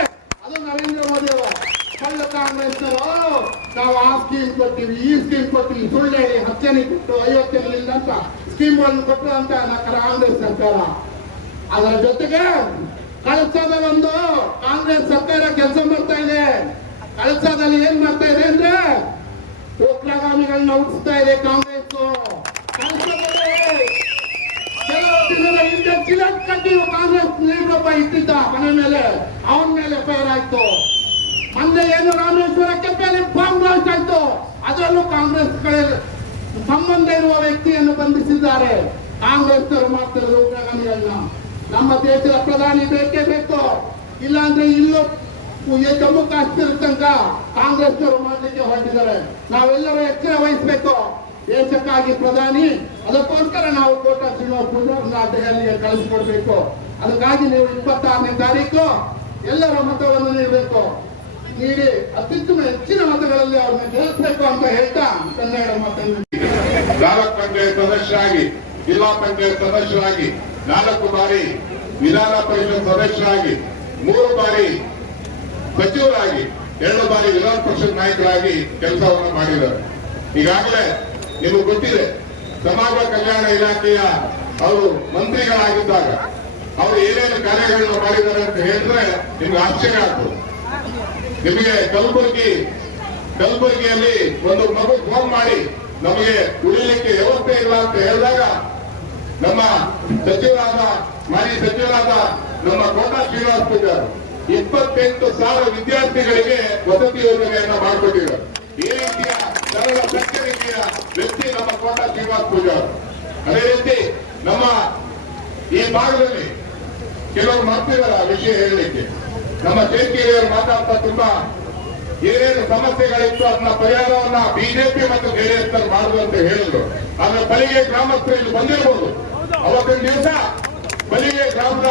ಅದು ನರೇಂದ್ರ ಮೋದಿ ಅವರು. ಕಳ್ಳ ಕಾಂಗ್ರೆಸ್ನವರು ನಾವು ಆ ಸ್ಕೀಮ್ ಕೊಟ್ಟಿವಿ, ಈ ಸ್ಕೀಮ್ ಕೊಟ್ಟಿವಿ, ಸುಳ್ಳು ಹೇಳಿ 10 ಜನ ಕೊಟ್ಟು 50 ಜನರಿಂದ ಅಂತ ಸ್ಕೀಮ್ಗಳನ್ನು ಕೊಟ್ಟು ಅಂತ ಕಾಂಗ್ರೆಸ್ ಸರ್ಕಾರ. ಅದರ ಜೊತೆಗೆ ಕಳಸದ ಒಂದು ಕಾಂಗ್ರೆಸ್ ಸರ್ಕಾರ ಕೆಲಸ ಮಾಡ್ತಾ ಇದೆ. ಕಳಸದಲ್ಲಿ ಏನ್ ಮಾಡ್ತಾ ಇದೆ ಅಂದ್ರೆ ಉಗ್ರಗಾಮಿಗಳನ್ನ ಹುಟ್ಟಿಸ್ತಾ ಇದೆ ಕಾಂಗ್ರೆಸ್. ಕೆಲವು ದಿನದ ಹಿಂದೆ ಚಿಲಟ್ ಕಟ್ಟಿ ಕಾಂಗ್ರೆಸ್ ಲೀಡರೊಬ್ಬ ಇಟ್ಟಿದ್ದ ಮನೆ ಮೇಲೆ, ಅವನ ಮೇಲೆ ಎಫ್ಐಆರ್ ಆಯ್ತು. ಮೊನ್ನೆ ಏನು ರಾಮೇಶ್ವರಕ್ಕೆ ಮೇಲೆ ಬಾಂಬ್ ಬ್ಲಾಸ್ಟ್ ಆಯ್ತು, ಅದರಲ್ಲೂ ಕಾಂಗ್ರೆಸ್ ಸಂಬಂಧ ಇರುವ ವ್ಯಕ್ತಿಯನ್ನು ಬಂಧಿಸಿದ್ದಾರೆ. ಕಾಂಗ್ರೆಸ್ನವರು ಮಾಡ್ತಿರೋದು ಉಗ್ರಗಾಮಿಗಳನ್ನ. ನಮ್ಮ ದೇಶದ ಪ್ರಧಾನಿ ಬೇಕೇ ಬೇಕು, ಇಲ್ಲಾಂದ್ರೆ ಇಲ್ಲೂ ಜಮ್ಮು ಕಾಶ್ಮೀರ ತನಕ ಕಾಂಗ್ರೆಸ್ನವರು ಮಾಡಲಿಕ್ಕೆ ಹೊರಟಿದ್ದಾರೆ. ನಾವೆಲ್ಲರೂ ಎಚ್ಚರ ವಹಿಸಬೇಕು. ದೇಶಕ್ಕಾಗಿ ಪ್ರಧಾನಿ, ಅದಕ್ಕೋಸ್ಕರ ನಾವು ಕೋಟಾ ಶ್ರೀನಿವಾಸ ಪೂಜಾರನ್ನ ದೆಹಲಿಗೆ ಕಳಿಸಿಕೊಡ್ಬೇಕು. ಅದಕ್ಕಾಗಿ ನೀವು 26ನೇ ತಾರೀಕು ಎಲ್ಲರ ಮತವನ್ನು ನೀಡಬೇಕು. ನೀಡಿ ಅತ್ಯುತ್ತಮ ಹೆಚ್ಚಿನ ಮತಗಳಲ್ಲಿ ಅವ್ರನ್ನ ಗೆಲ್ಲಿಸಬೇಕು ಅಂತ ಹೇಳ್ತಾ ಕನ್ನಡ ಮಾತನ್ನು ತಾಲೂಕ್ ಪಂಚಾಯತ್ ಸದಸ್ಯರಾಗಿ, ಜಿಲ್ಲಾ ಪಂಚಾಯತ್ ಸದಸ್ಯರಾಗಿ, 4 ಬಾರಿ ವಿಧಾನ ಪರಿಷತ್ ಸದಸ್ಯರಾಗಿ, 3 ಬಾರಿ ಸಚಿವರಾಗಿ, 2 ಬಾರಿ ವಿಧಾನ ಪರಿಷತ್ ನಾಯಕರಾಗಿ ಕೆಲಸವನ್ನು ಮಾಡಿದ್ದಾರೆ. ಈಗಾಗಲೇ ನಿಮಗೆ ಗೊತ್ತಿದೆ, ಸಮಾಜ ಕಲ್ಯಾಣ ಇಲಾಖೆಯ ಅವರು ಮಂತ್ರಿಗಳಾಗಿದ್ದಾಗ ಅವರು ಏನೇನು ಕಾರ್ಯಗಳನ್ನು ಮಾಡಿದ್ದಾರೆ ಅಂತ ಹೇಳಿದ್ರೆ ನಿಮ್ಗೆ ಆಶ್ಚರ್ಯ ಆಗ್ತದೆ. ನಿಮಗೆ ಕಲಬುರಗಿಯಲ್ಲಿ ಒಂದು ಮಗು ಫೋನ್ ಮಾಡಿ ನಮಗೆ ಉಳಿಲಿಕ್ಕೆ ವ್ಯವಸ್ಥೆ ಇಲ್ಲ ಅಂತ ಹೇಳಿದಾಗ ನಮ್ಮ ಮಾಜಿ ಸಚಿವರಾದ ನಮ್ಮ ಕೋಟಾ ಶ್ರೀನಿವಾಸ ಪೂಜಾರ್ 28,000 ವಿದ್ಯಾರ್ಥಿಗಳಿಗೆ ವಸತಿ ಯೋಜನೆಯನ್ನ ಮಾಡಿಕೊಟ್ಟಿದ್ದಾರೆ. ಈ ರೀತಿಯ ಸರಳ ಸಜ್ಜನಿಕೆಯ ವ್ಯಕ್ತಿ ನಮ್ಮ ಕೋಟಾ ಶ್ರೀನಿವಾಸ ಪೂಜಾರ್. ಅದೇ ರೀತಿ ನಮ್ಮ ಈ ಭಾಗದಲ್ಲಿ ಕೆಲವರು ಮಾಡ್ತಿದ್ದಾರೆ ಆ ವಿಷಯ ಹೇಳಲಿಕ್ಕೆ. ನಮ್ಮ ಜೆಡಿಎಸ್ ಮಾತಾಡ್ತಾ ತುಂಬಾ ಏನೇನು ಸಮಸ್ಯೆಗಳಿತ್ತು ಅದನ್ನ ಪರಿಹಾರವನ್ನ ಬಿಜೆಪಿ ಮತ್ತು ಜೆಡಿಎಸ್ ಮಾಡುದು ಅಂತ ಹೇಳಿದ್ರು. ಆದ್ರೆ ಬಲಿಗೆ ಗ್ರಾಮಸ್ಥರು ಇಲ್ಲಿ ಬಂದಿರಬಹುದು. ಅವತ್ತಿನ ದಿವಸ ಬಲಿಗೆ ಗ್ರಾಮದ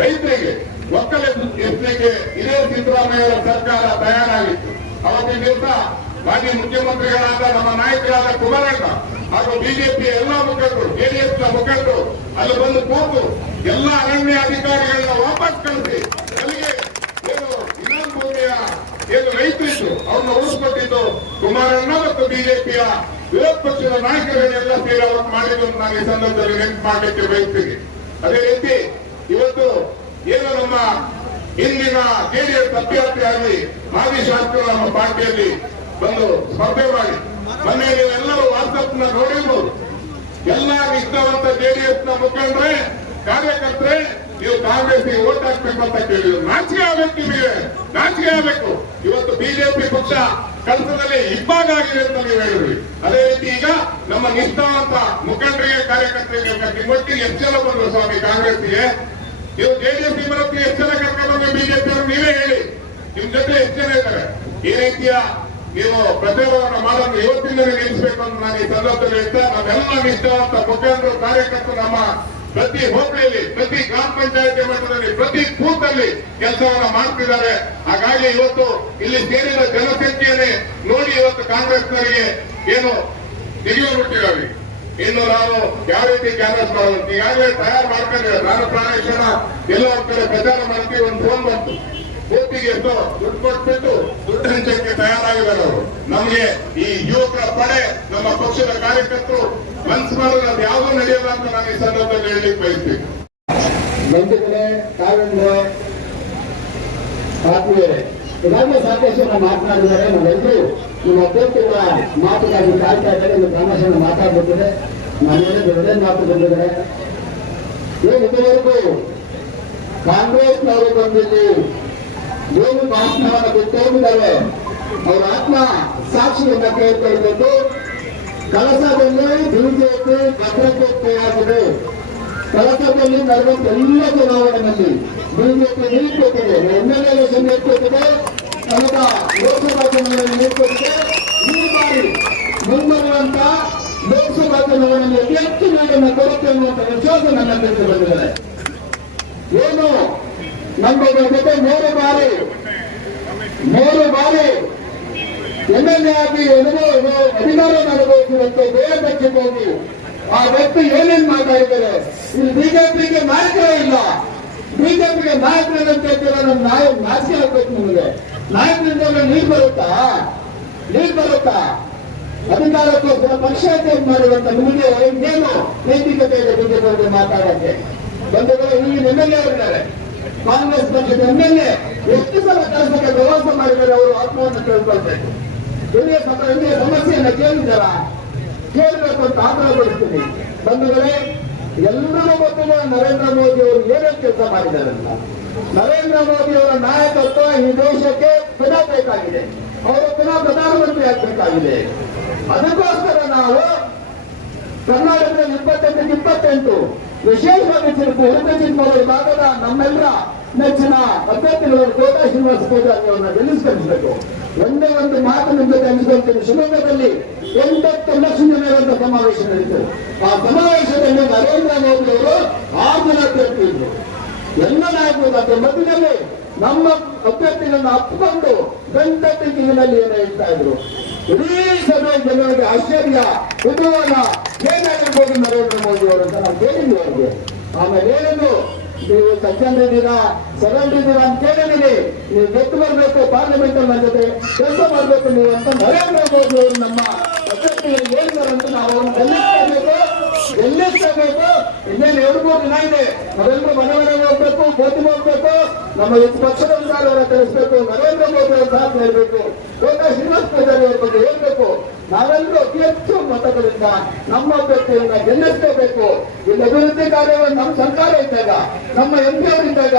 ರೈತರಿಗೆ ಒಕ್ಕಲೆ ಎತ್ತಲಿಕ್ಕೆ ಇದೇ ಸಿದ್ದರಾಮಯ್ಯ ಅವರ ಸರ್ಕಾರ ತಯಾರಾಗಿತ್ತು. ಅವತ್ತಿನ ದಿವಸ ಮಾಜಿ ಮುಖ್ಯಮಂತ್ರಿಗಳಾದ ನಮ್ಮ ನಾಯಕರಾದ ಕುಮಾರಣ್ಣ ಹಾಗೂ ಬಿಜೆಪಿಯ ಎಲ್ಲಾ ಮುಖಂಡರು, ಜೆಡಿಎಸ್ನ ಮುಖಂಡರು ಅಲ್ಲಿ ಬಂದು ಕೂತು ಎಲ್ಲ ಅರಣ್ಯ ಅಧಿಕಾರಿಗಳನ್ನ ವಾಪಸ್ ಕಳಿಸಿ ಅಲ್ಲಿಗೆ ಏನು ಇನಾಮ್ ಭೂಮಿಯ ಏನು ರೈತರಿದ್ದು ಅವ್ರನ್ನ ಉಳಿಸ್ಕೊಟ್ಟಿದ್ದು ಕುಮಾರಣ್ಣ ಮತ್ತು ಬಿಜೆಪಿಯ ವಿರೋಧ ಪಕ್ಷದ ನಾಯಕರುಗಳೆಲ್ಲ ಸೇರಿ ಅವರು ಮಾಡಿದ್ದು ನಾನು ಈ ಸಂದರ್ಭದಲ್ಲಿ ನೆನಪು ಮಾಡಲಿಕ್ಕೆ ಬಯಸ್ತೀನಿ. ಅದೇ ರೀತಿ ಇವತ್ತು ಏನು ನಮ್ಮ ಇಂದಿನ ಜೆಡಿಎಸ್ ಅಭ್ಯರ್ಥಿಯಾಗಿ ಮಾಜಿ ಶಾಸಕರು ನಮ್ಮ ಪಾರ್ಟಿಯಲ್ಲಿ ಬಂದು ಸ್ಪರ್ಧೆ ಮಾಡಿ ಮೊನ್ನೆ ನೀವೆಲ್ಲರೂ ವಾಟ್ಸಪ್ ನ ನೋಡಿರ್ಬೋದು. ಎಲ್ಲ ನಿಷ್ಠಾವಂತ ಜೆಡಿಎಸ್ ನ ಮುಖಂಡ್ರೆ, ಕಾರ್ಯಕರ್ತರೆ, ನೀವು ಕಾಂಗ್ರೆಸ್ಗೆ ಓಟ್ ಹಾಕ್ಬೇಕು ಅಂತ ಕೇಳಿದ್ರು. ನಾಚಿಕೆ ಆಗ್ಬೇಕು, ನಿಮಗೆ ನಾಚಿಕೆ ಆಗ್ಬೇಕು. ಇವತ್ತು ಬಿಜೆಪಿ ಪಕ್ಷ ಕೆಲಸದಲ್ಲಿ ಇಬ್ಬಾಗ ಆಗಿದೆ ಅಂತ ನೀವು ಹೇಳಿದ್ರಿ. ಅದೇ ರೀತಿ ಈಗ ನಮ್ಮ ನಿಷ್ಠಾವಂತ ಮುಖಂಡರಿಗೆ, ಕಾರ್ಯಕರ್ತರಿಗೆ ಒಟ್ಟಿಗೆ ಹೆಚ್ಚಳ ಬಂದ್ರು ಸ್ವಾಮಿ ಕಾಂಗ್ರೆಸ್ಗೆ. ನೀವು ಜೆಡಿಎಸ್ ನಿಮ್ಮಕ್ಕೆ ಹೆಚ್ಚಳ ಕರ್ಕೊಂಡು ಬಿಜೆಪಿ ಅವರು ನೀವೇ ಹೇಳಿ, ನಿಮ್ ಜೊತೆ ಹೆಚ್ಚಳ ಇದ್ದಾರೆ. ಈ ರೀತಿಯ ನೀವು ಪ್ರಚಾರವನ್ನು ಮಾಡೋದು ಇವತ್ತಿಂದಲೇ ನಿಲ್ಲಿಸಬೇಕು ಅಂತ ನಾನು ಈ ಸಂದರ್ಭದಲ್ಲಿ ಹೇಳ್ತಾ, ನಾವೆಲ್ಲ ನಿಷ್ಠಾವಂತ ಮುಖಂಡರು, ಕಾರ್ಯಕರ್ತರು ನಮ್ಮ ಪ್ರತಿ ಹೋಬಳಿಯಲ್ಲಿ, ಪ್ರತಿ ಗ್ರಾಮ ಪಂಚಾಯತಿ ಮಟ್ಟದಲ್ಲಿ, ಪ್ರತಿ ಬೂತ್ ಅಲ್ಲಿ ಕೆಲಸವನ್ನ ಮಾಡ್ತಿದ್ದಾರೆ. ಹಾಗಾಗಿ ಇವತ್ತು ಇಲ್ಲಿ ಸೇರಿದ ಜನಸಂಖ್ಯೆಯನ್ನೇ ನೋಡಿ ಇವತ್ತು ಕಾಂಗ್ರೆಸ್ನವರಿಗೆ ಏನು ನಿಜವೂ ಬಿಟ್ಟಿದ್ದಾರೆ. ಇನ್ನು ನಾವು ಯಾವ ರೀತಿ ಕಾಂಗ್ರೆಸ್ ಮಾಡೋದು ಈಗಾಗಲೇ ತಯಾರು ಮಾಡ್ಕೊಂಡಿದ್ದಾರೆ. ನಾನು ಪ್ರಾಣೇಶ್ವರ ಎಲ್ಲ ಒಂದ್ ಕಡೆ ಪ್ರಚಾರ ಮಾಡ್ತೀವಿ, ಒಂದು ಫೋನ್ ಬಂತು, ಬೂತಿಗೆ ಎಷ್ಟೋ ದುಡ್ಡು ಕೊಟ್ಬಿಟ್ಟು ದುಡ್ಡು ಹಂಚಕ್ಕೆ ತಯಾರಾಗಿದ್ದಾರೆ ಅವರು. ನಮಗೆ ಈ ಯುವಕರ ಪಡೆ, ನಮ್ಮ ಪಕ್ಷದ ಕಾರ್ಯಕರ್ತರು ಮನ್ಸು ಮಾಡೋದು ಅದು ಯಾವುದೂ ನಡೆಯಲ್ಲ ಅಂತ ನಾನು ಈ ಸಂದರ್ಭದಲ್ಲಿ ಹೇಳಲಿಕ್ಕೆ ಬಯಸ್ತೀನಿ. ಬಂಧುಗಳೇ, ತಾವೆಂದ್ರೆ ಆತ್ಮೀಯರೇ, ಈಗಾಗಲೇ ಸಾಕಷ್ಟು ನಾವು ಮಾತನಾಡಿದ್ದಾರೆ. ನಾವೆಲ್ಲರೂ ನಿಮ್ಮ ಅಭ್ಯರ್ಥಿಗಳ ಮಾತುಗಾಗಿ ಕಾಯ್ತಾ ಇದ್ದಾರೆ. ಒಂದು ತಮಾಷೆಯನ್ನು ಮಾತಾಡ್ಬಿಟ್ಟಿದೆ. ಮನೆಯಲ್ಲಿ ದೊಡ್ಡ ಮಾತು ಬಂದಿದ್ದಾರೆ. ಏನು ಇದುವರೆಗೂ ಕಾಂಗ್ರೆಸ್ನವರು ಬಂದಿಲ್ಲಿ ಏನು ಭಾಷಣವನ್ನು ಬಿಟ್ಟು ಹೋಗಿದ್ದಾರೆ, ಅವರ ಆತ್ಮ ಸಾಕ್ಷಿಯನ್ನ ಕೇಳ್ಕೊಳ್ಬೇಕು. ಕಳಸದಲ್ಲಿ ಬಿಜೆಪಿ ಭದ್ರತೆ ಆಗಿದೆ. ಕಳಸದಲ್ಲಿ ನಡೆದ ಎಲ್ಲ ಚುನಾವಣೆಯಲ್ಲಿ ಬಿಜೆಪಿ ನೀಡ್ಕೊಟ್ಟಿದೆ, MLA ಎಲೆಕ್ಷನ್ ನೀಡ್ಕೊಟ್ಟಿದೆ, ಕಳೆದ ಲೋಕಸಭಾ ಚುನಾವಣೆಯಲ್ಲಿ ನೀಡ್ಕೊಟ್ಟಿದೆ. ಈ ಬಾರಿ ಮುಂಬರುವಂತ ಲೋಕಸಭಾ ಚುನಾವಣೆಯಲ್ಲಿ ಹೆಚ್ಚು ನೀಡನ್ನು ಕೊಡುತ್ತೆ ಅನ್ನುವಂಥ ವಿಶ್ವಾಸ ನನ್ನ ಮೇಲೆ ಬಂದಿದ್ದಾರೆ. ಏನು ನಮ್ಮ ಜೊತೆ 3 ಬಾರಿ MLA ಆಗಿ ಅಧಿಕಾರ ಅನುಭವಿಸಿದಂತೆ ಬೇರೆ ಪಕ್ಷಕ್ಕೆ ಹೋಗಿ ಆ ವ್ಯಕ್ತಿ ಏನೇನ್ ಮಾತಾಡಿದ್ದಾರೆ. ಇಲ್ಲಿ ಬಿಜೆಪಿಗೆ ನಾಯಕರೇ ಇಲ್ಲ. ಬಿಜೆಪಿಗೆ ನಾಯಕರಂತ ನಮ್ಮ ನಾಚಿಕೆ ಆಗ್ಬೇಕು. ನಿಮಗೆ ನಾಯಕರಿಂದ ನೀರು ಬರುತ್ತಾ ಅಧಿಕಾರಕ್ಕೋಸ್ಕರ ಪಕ್ಷ ಚೇಂಜ್ ಮಾಡುವಂತ ನಿಮಗೆ ಇನ್ನೇನು ನೈತಿಕತೆ ಇದೆ ಬಿಜೆಪಿ ಬಗ್ಗೆ ಮಾತಾಡಕ್ಕೆ? ಬಂಧುಗಳು, ಇಲ್ಲಿ MLA ಅವರಿದ್ದಾರೆ. ಕಾಂಗ್ರೆಸ್ ಪಕ್ಷದ MLA ಎಷ್ಟು ಸಲ ಕೆಲಸಕ್ಕೆ ಪ್ರವಾಸ ಮಾಡಿದರೆ ಅವರು ಆತ್ಮವನ್ನು ಕೇಳ್ಕೊಳ್ಬೇಕು. ಹಿರಿಯ ಸಮಸ್ಯೆಯನ್ನ ಕೇಳಬೇಕು ಅಂತ ಆಗ್ರಹಪಡಿಸ್ತೀನಿ. ಬಂಧುಗಳೇ, ಎಲ್ಲರೂ ಗೊತ್ತಿದೆ ನರೇಂದ್ರ ಮೋದಿ ಅವರು ಏನೇನು ಕೆಲಸ ಮಾಡಿದ್ದಾರೆ ಅಂತ. ನರೇಂದ್ರ ಮೋದಿ ಅವರ ನಾಯಕತ್ವ ಈ ದೇಶಕ್ಕೆ ಪುನಃ ಬೇಕಾಗಿದೆ. ಅವರು ಪುನಃ ಪ್ರಧಾನಮಂತ್ರಿ ಆಗಬೇಕಾಗಿದೆ. ಅದಕ್ಕೋಸ್ಕರ ನಾವು ಕರ್ನಾಟಕದಲ್ಲಿ 28 ವಿಶೇಷವಾಗಿ ಉಡುಪಿ ಚಿಕ್ಕಮಗಳೂರು ಭಾಗದ ನಮ್ಮೆಲ್ಲರ ನೆಚ್ಚಿನ ಅಭ್ಯರ್ಥಿಗಳು ಕೋಟಾ ಶ್ರೀನಿವಾಸ ಪೂಜಾರಿ ಅವರನ್ನ ಗೆಲ್ಲಿಸಿಕೊಳ್ಳಬೇಕು. ಒಂದೇ ಒಂದು ಮಾತು ನಿಮ್ಮ ಜೊತೆ ಹಂಚಿಕೊಳ್ತೀನಿ. ಶಿವಮೊಗ್ಗದಲ್ಲಿ 8 ಲಕ್ಷ ಜನ ಇರುವಂತಹ ಸಮಾವೇಶ ನಡೆಯಿತು. ಆ ಸಮಾವೇಶದಲ್ಲಿ ನರೇಂದ್ರ ಮೋದಿ ಅವರು 6 ಜನ ಅಭ್ಯರ್ಥಿ ಇದ್ರು. ಎಲ್ಲ ನಾಯಕರು ಅದರ ಮಧ್ಯದಲ್ಲಿ ನಮ್ಮ ಅಭ್ಯರ್ಥಿಗಳನ್ನ ಅಪ್ಪಿಕೊಂಡು ಗಂಟೆನಲ್ಲಿ ಏನೋ ಹೇಳ್ತಾ ಇದ್ರು. ಇಡೀ ಸಭೆ ಜನರಿಗೆ ಆಶ್ಚರ್ಯ, ಕುತೂಹಲ, ಏನಾಗಿರ್ಬೋದು ನರೇಂದ್ರ ಮೋದಿ ಅವರು ಅಂತ ನಾವು ಕೇಳಿದ್ವಿ ಅವ್ರಿಗೆ. ಆಮೇಲೆ ಏನಂದ್ರು, ನೀವು ಸಜ್ಜನಿದ್ದೀರಾ, ಸರಳಿದ್ದೀರಾ ಅಂತ ಕೇಳಿದೀನಿ, ನೀವು ಗೆದ್ದು ಬರಬೇಕು, ಪಾರ್ಲಿಮೆಂಟ್ ಅಲ್ಲಿ ನನ್ನ ಜೊತೆ ಕೆಲಸ ಮಾಡಬೇಕು ನೀವು ಅಂತ ನರೇಂದ್ರ ಮೋದಿ ಅವರು ನಮ್ಮ ಅಭ್ಯರ್ಥಿಗಳಿಗೆ ಹೇಳಿದಾರಂತ ನಾವು ಅವ್ರನ್ನ ಗೆಲ್ಲಿಸಬೇಕು. ಇನ್ನೇನು 2-3 ದಿನ ಇದೆ. ನಾವೆಲ್ಲರೂ ಮನೆ ಮನೆಗೆ ಹೋಗ್ಬೇಕು, ಗೋಧಿ ಹೋಗ್ಬೇಕು, ನಮ್ಮ ಪಕ್ಷದ ವಿಚಾರವನ್ನ ತಿಳಿಸ್ಬೇಕು, ನರೇಂದ್ರ ಮೋದಿ ಅವರ ಸಾಥ್ ನೀಡಬೇಕು, ಕೋಟಾ ಶ್ರೀನಿವಾಸ ಪೂಜಾರಿ ಅವರ ಬಗ್ಗೆ ಹೇಳ್ಬೇಕು. ನಾವೆಲ್ಲರೂ ಅತಿ ಹೆಚ್ಚು ಮತಗಳಿಂದ ನಮ್ಮ ಅಭ್ಯರ್ಥಿಯನ್ನ ಗೆಲ್ಲಿಸಬೇಕು. ಇಲ್ಲಿ ಅಭಿವೃದ್ಧಿ ಕಾರ್ಯವನ್ನು ನಮ್ಮ ಸರ್ಕಾರ ಇದ್ದಾಗ, ನಮ್ಮ MP ಅವರಿದ್ದಾಗ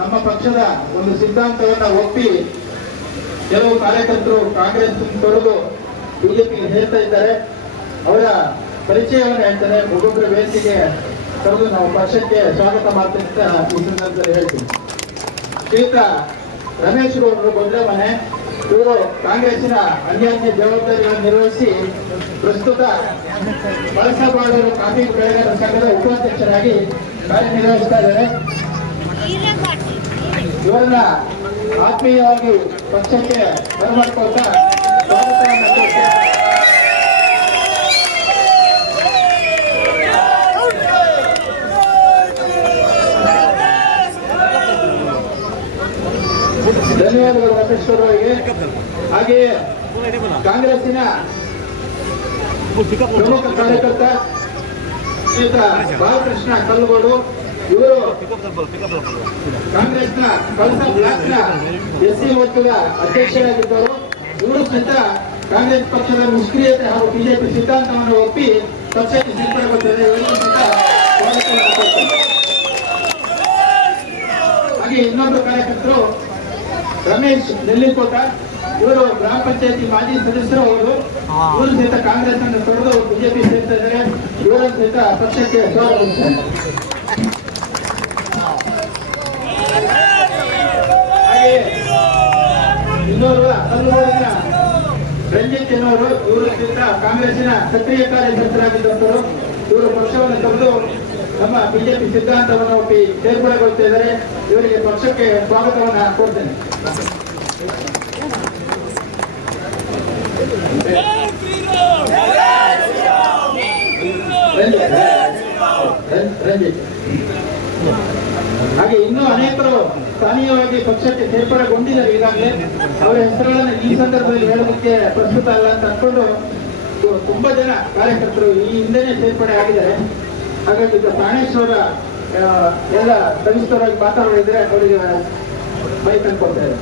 ನಮ್ಮ ಪಕ್ಷದ ಒಂದು ಸಿದ್ಧಾಂತವನ್ನ ಒಪ್ಪಿ ಕೆಲವು ಕಾರ್ಯಕರ್ತರು ಕಾಂಗ್ರೆಸ್ ತೊರೆದು ಬಿಜೆಪಿಗೆ ಹೇಳ್ತಾ ಇದ್ದಾರೆ. ಅವರ ಪರಿಚಯವನ್ನು ಹೇಳ್ತಾರೆ. ಒಬ್ಬೊಬ್ಬರ ವೇದಿಕೆಗೆ ಕರೆದು ನಾವು ಪಕ್ಷಕ್ಕೆ ಸ್ವಾಗತ ಮಾಡ್ತೀನಿ ಅಂತ ಈ ಸಂದರ್ಭದಲ್ಲಿ ಹೇಳ್ತೀನಿ. ಶ್ರೀಯುತ ರಮೇಶ್ ಗೌಡರು ಬಂದ್ರೆ ಮನೆ, ಇವರು ಕಾಂಗ್ರೆಸ್ಸಿನ ಅನ್ಯಾನ್ಯ ಜವಾಬ್ದಾರಿಗಳನ್ನು ನಿರ್ವಹಿಸಿ ಪ್ರಸ್ತುತ ಬಳಸಬಾಳೂರು ಕಾಫಿ ಬೆಳೆಗಾರರ ಸಂಘದ ಉಪಾಧ್ಯಕ್ಷರಾಗಿ ಕಾರ್ಯನಿರ್ವಹಿಸ್ತಾ ಇದ್ದಾರೆ. ಇವರನ್ನ ಆತ್ಮೀಯವಾಗಿ ಪಕ್ಷಕ್ಕೆ ಬರಮಾಡ್ಕೊಳ್ತಾ ಸ್ವಾಗತವನ್ನು ಕೊಡ್ತಾರೆ. ಧನ್ಯವಾದಗಳು ರಮೇಶ್ ಅವರಿಗೆ. ಹಾಗೆಯೇ ಕಾಂಗ್ರೆಸ್ಸಿನ ಪ್ರಮುಖ ಕಾರ್ಯಕರ್ತ ಶ್ರೀಯುತ ಬಾಲಕೃಷ್ಣ ಕಲ್ಲಗೋಡು, ಇವರು ಕಾಂಗ್ರೆಸ್ನ ಕಳಸ ಬ್ಲಾಕ್ನ SC ಮೋರ್ಚಾದ ಅಧ್ಯಕ್ಷರಾಗಿದ್ದವರು. ಇವರು ಸಹಿತ ಕಾಂಗ್ರೆಸ್ ಪಕ್ಷದ ನಿಷ್ಕ್ರಿಯತೆ ಹಾಗೂ ಬಿಜೆಪಿ ಸಿದ್ಧಾಂತವನ್ನು ಒಪ್ಪಿ ಪಕ್ಷಕ್ಕೆ ಸೇರ್ಪಡೆಗೊಳ್ತಾರೆ. ಹಾಗೆ ಇನ್ನೊಬ್ಬರು ಕಾರ್ಯಕರ್ತರು ರಮೇಶ್ ನೆಲ್ಲಿಕೋಟ, ಇವರು ಗ್ರಾಮ ಪಂಚಾಯತಿ ಮಾಜಿ ಸದಸ್ಯರು. ಅವರು ಇವರು ಸಹಿತ ಕಾಂಗ್ರೆಸ್ ಅನ್ನು ತೊರೆದು ಬಿಜೆಪಿ ಸೇರ್ತಾ ಇದ್ದಾರೆ. ಇವರ ಸಹಿತ ಪಕ್ಷಕ್ಕೆ ಸ್ವಾಗತ. ಹಾಗೆ ಇನ್ನೋರ್ವ ಕಲ್ಲೂರಿನ ರಂಜಿತ್ ಎನ್ನುವರು, ಇವರು ಸಹಿತ ಕಾಂಗ್ರೆಸ್ಸಿನ ಸಕ್ರಿಯ ಕಾರ್ಯಕರ್ತರಾಗಿದ್ದಂಥವರು. ಇವರು ಪಕ್ಷವನ್ನು ತೊರೆದು ನಮ್ಮ ಬಿಜೆಪಿ ಸಿದ್ಧಾಂತವನ್ನು ಒಪ್ಪಿ ಸೇರ್ಪಡೆಗೊಳ್ತಾ ಇದ್ದಾರೆ. ಇವರಿಗೆ ಪಕ್ಷಕ್ಕೆ ಸ್ವಾಗತವನ್ನು ಕೊಡ್ತೇನೆ. ರಂಜಿತ್. ಹಾಗೆ ಇನ್ನೂ ಅನೇಕರು ಸ್ಥಾನೀಯವಾಗಿ ಪಕ್ಷಕ್ಕೆ ಸೇರ್ಪಡೆಗೊಂಡಿದ್ದಾರೆ ಈಗಾಗಲೇ. ಅವರ ಹೆಸರುಗಳನ್ನು ಈ ಸಂದರ್ಭದಲ್ಲಿ ಹೇಳೋದಕ್ಕೆ ಪ್ರಸ್ತುತ ಅಲ್ಲ ಅಂತ ಅನ್ಕೊಂಡು ತುಂಬಾ ಜನ ಕಾರ್ಯಕರ್ತರು ಈ ಹಿಂದೆನೆ ಸೇರ್ಪಡೆ ಆಗಿದ್ದಾರೆ. ಹಾಗಾಗಿ ಪ್ರಾಣೇಶ್ವರ ಎಲ್ಲ ಸವಿಸ್ತರವಾಗಿ ಮಾತಾಡೋದಿದ್ರೆ ಅವರಿಗೆ ಬೈಕ್ ಅನ್ಕೊಳ್ತಾರೆ.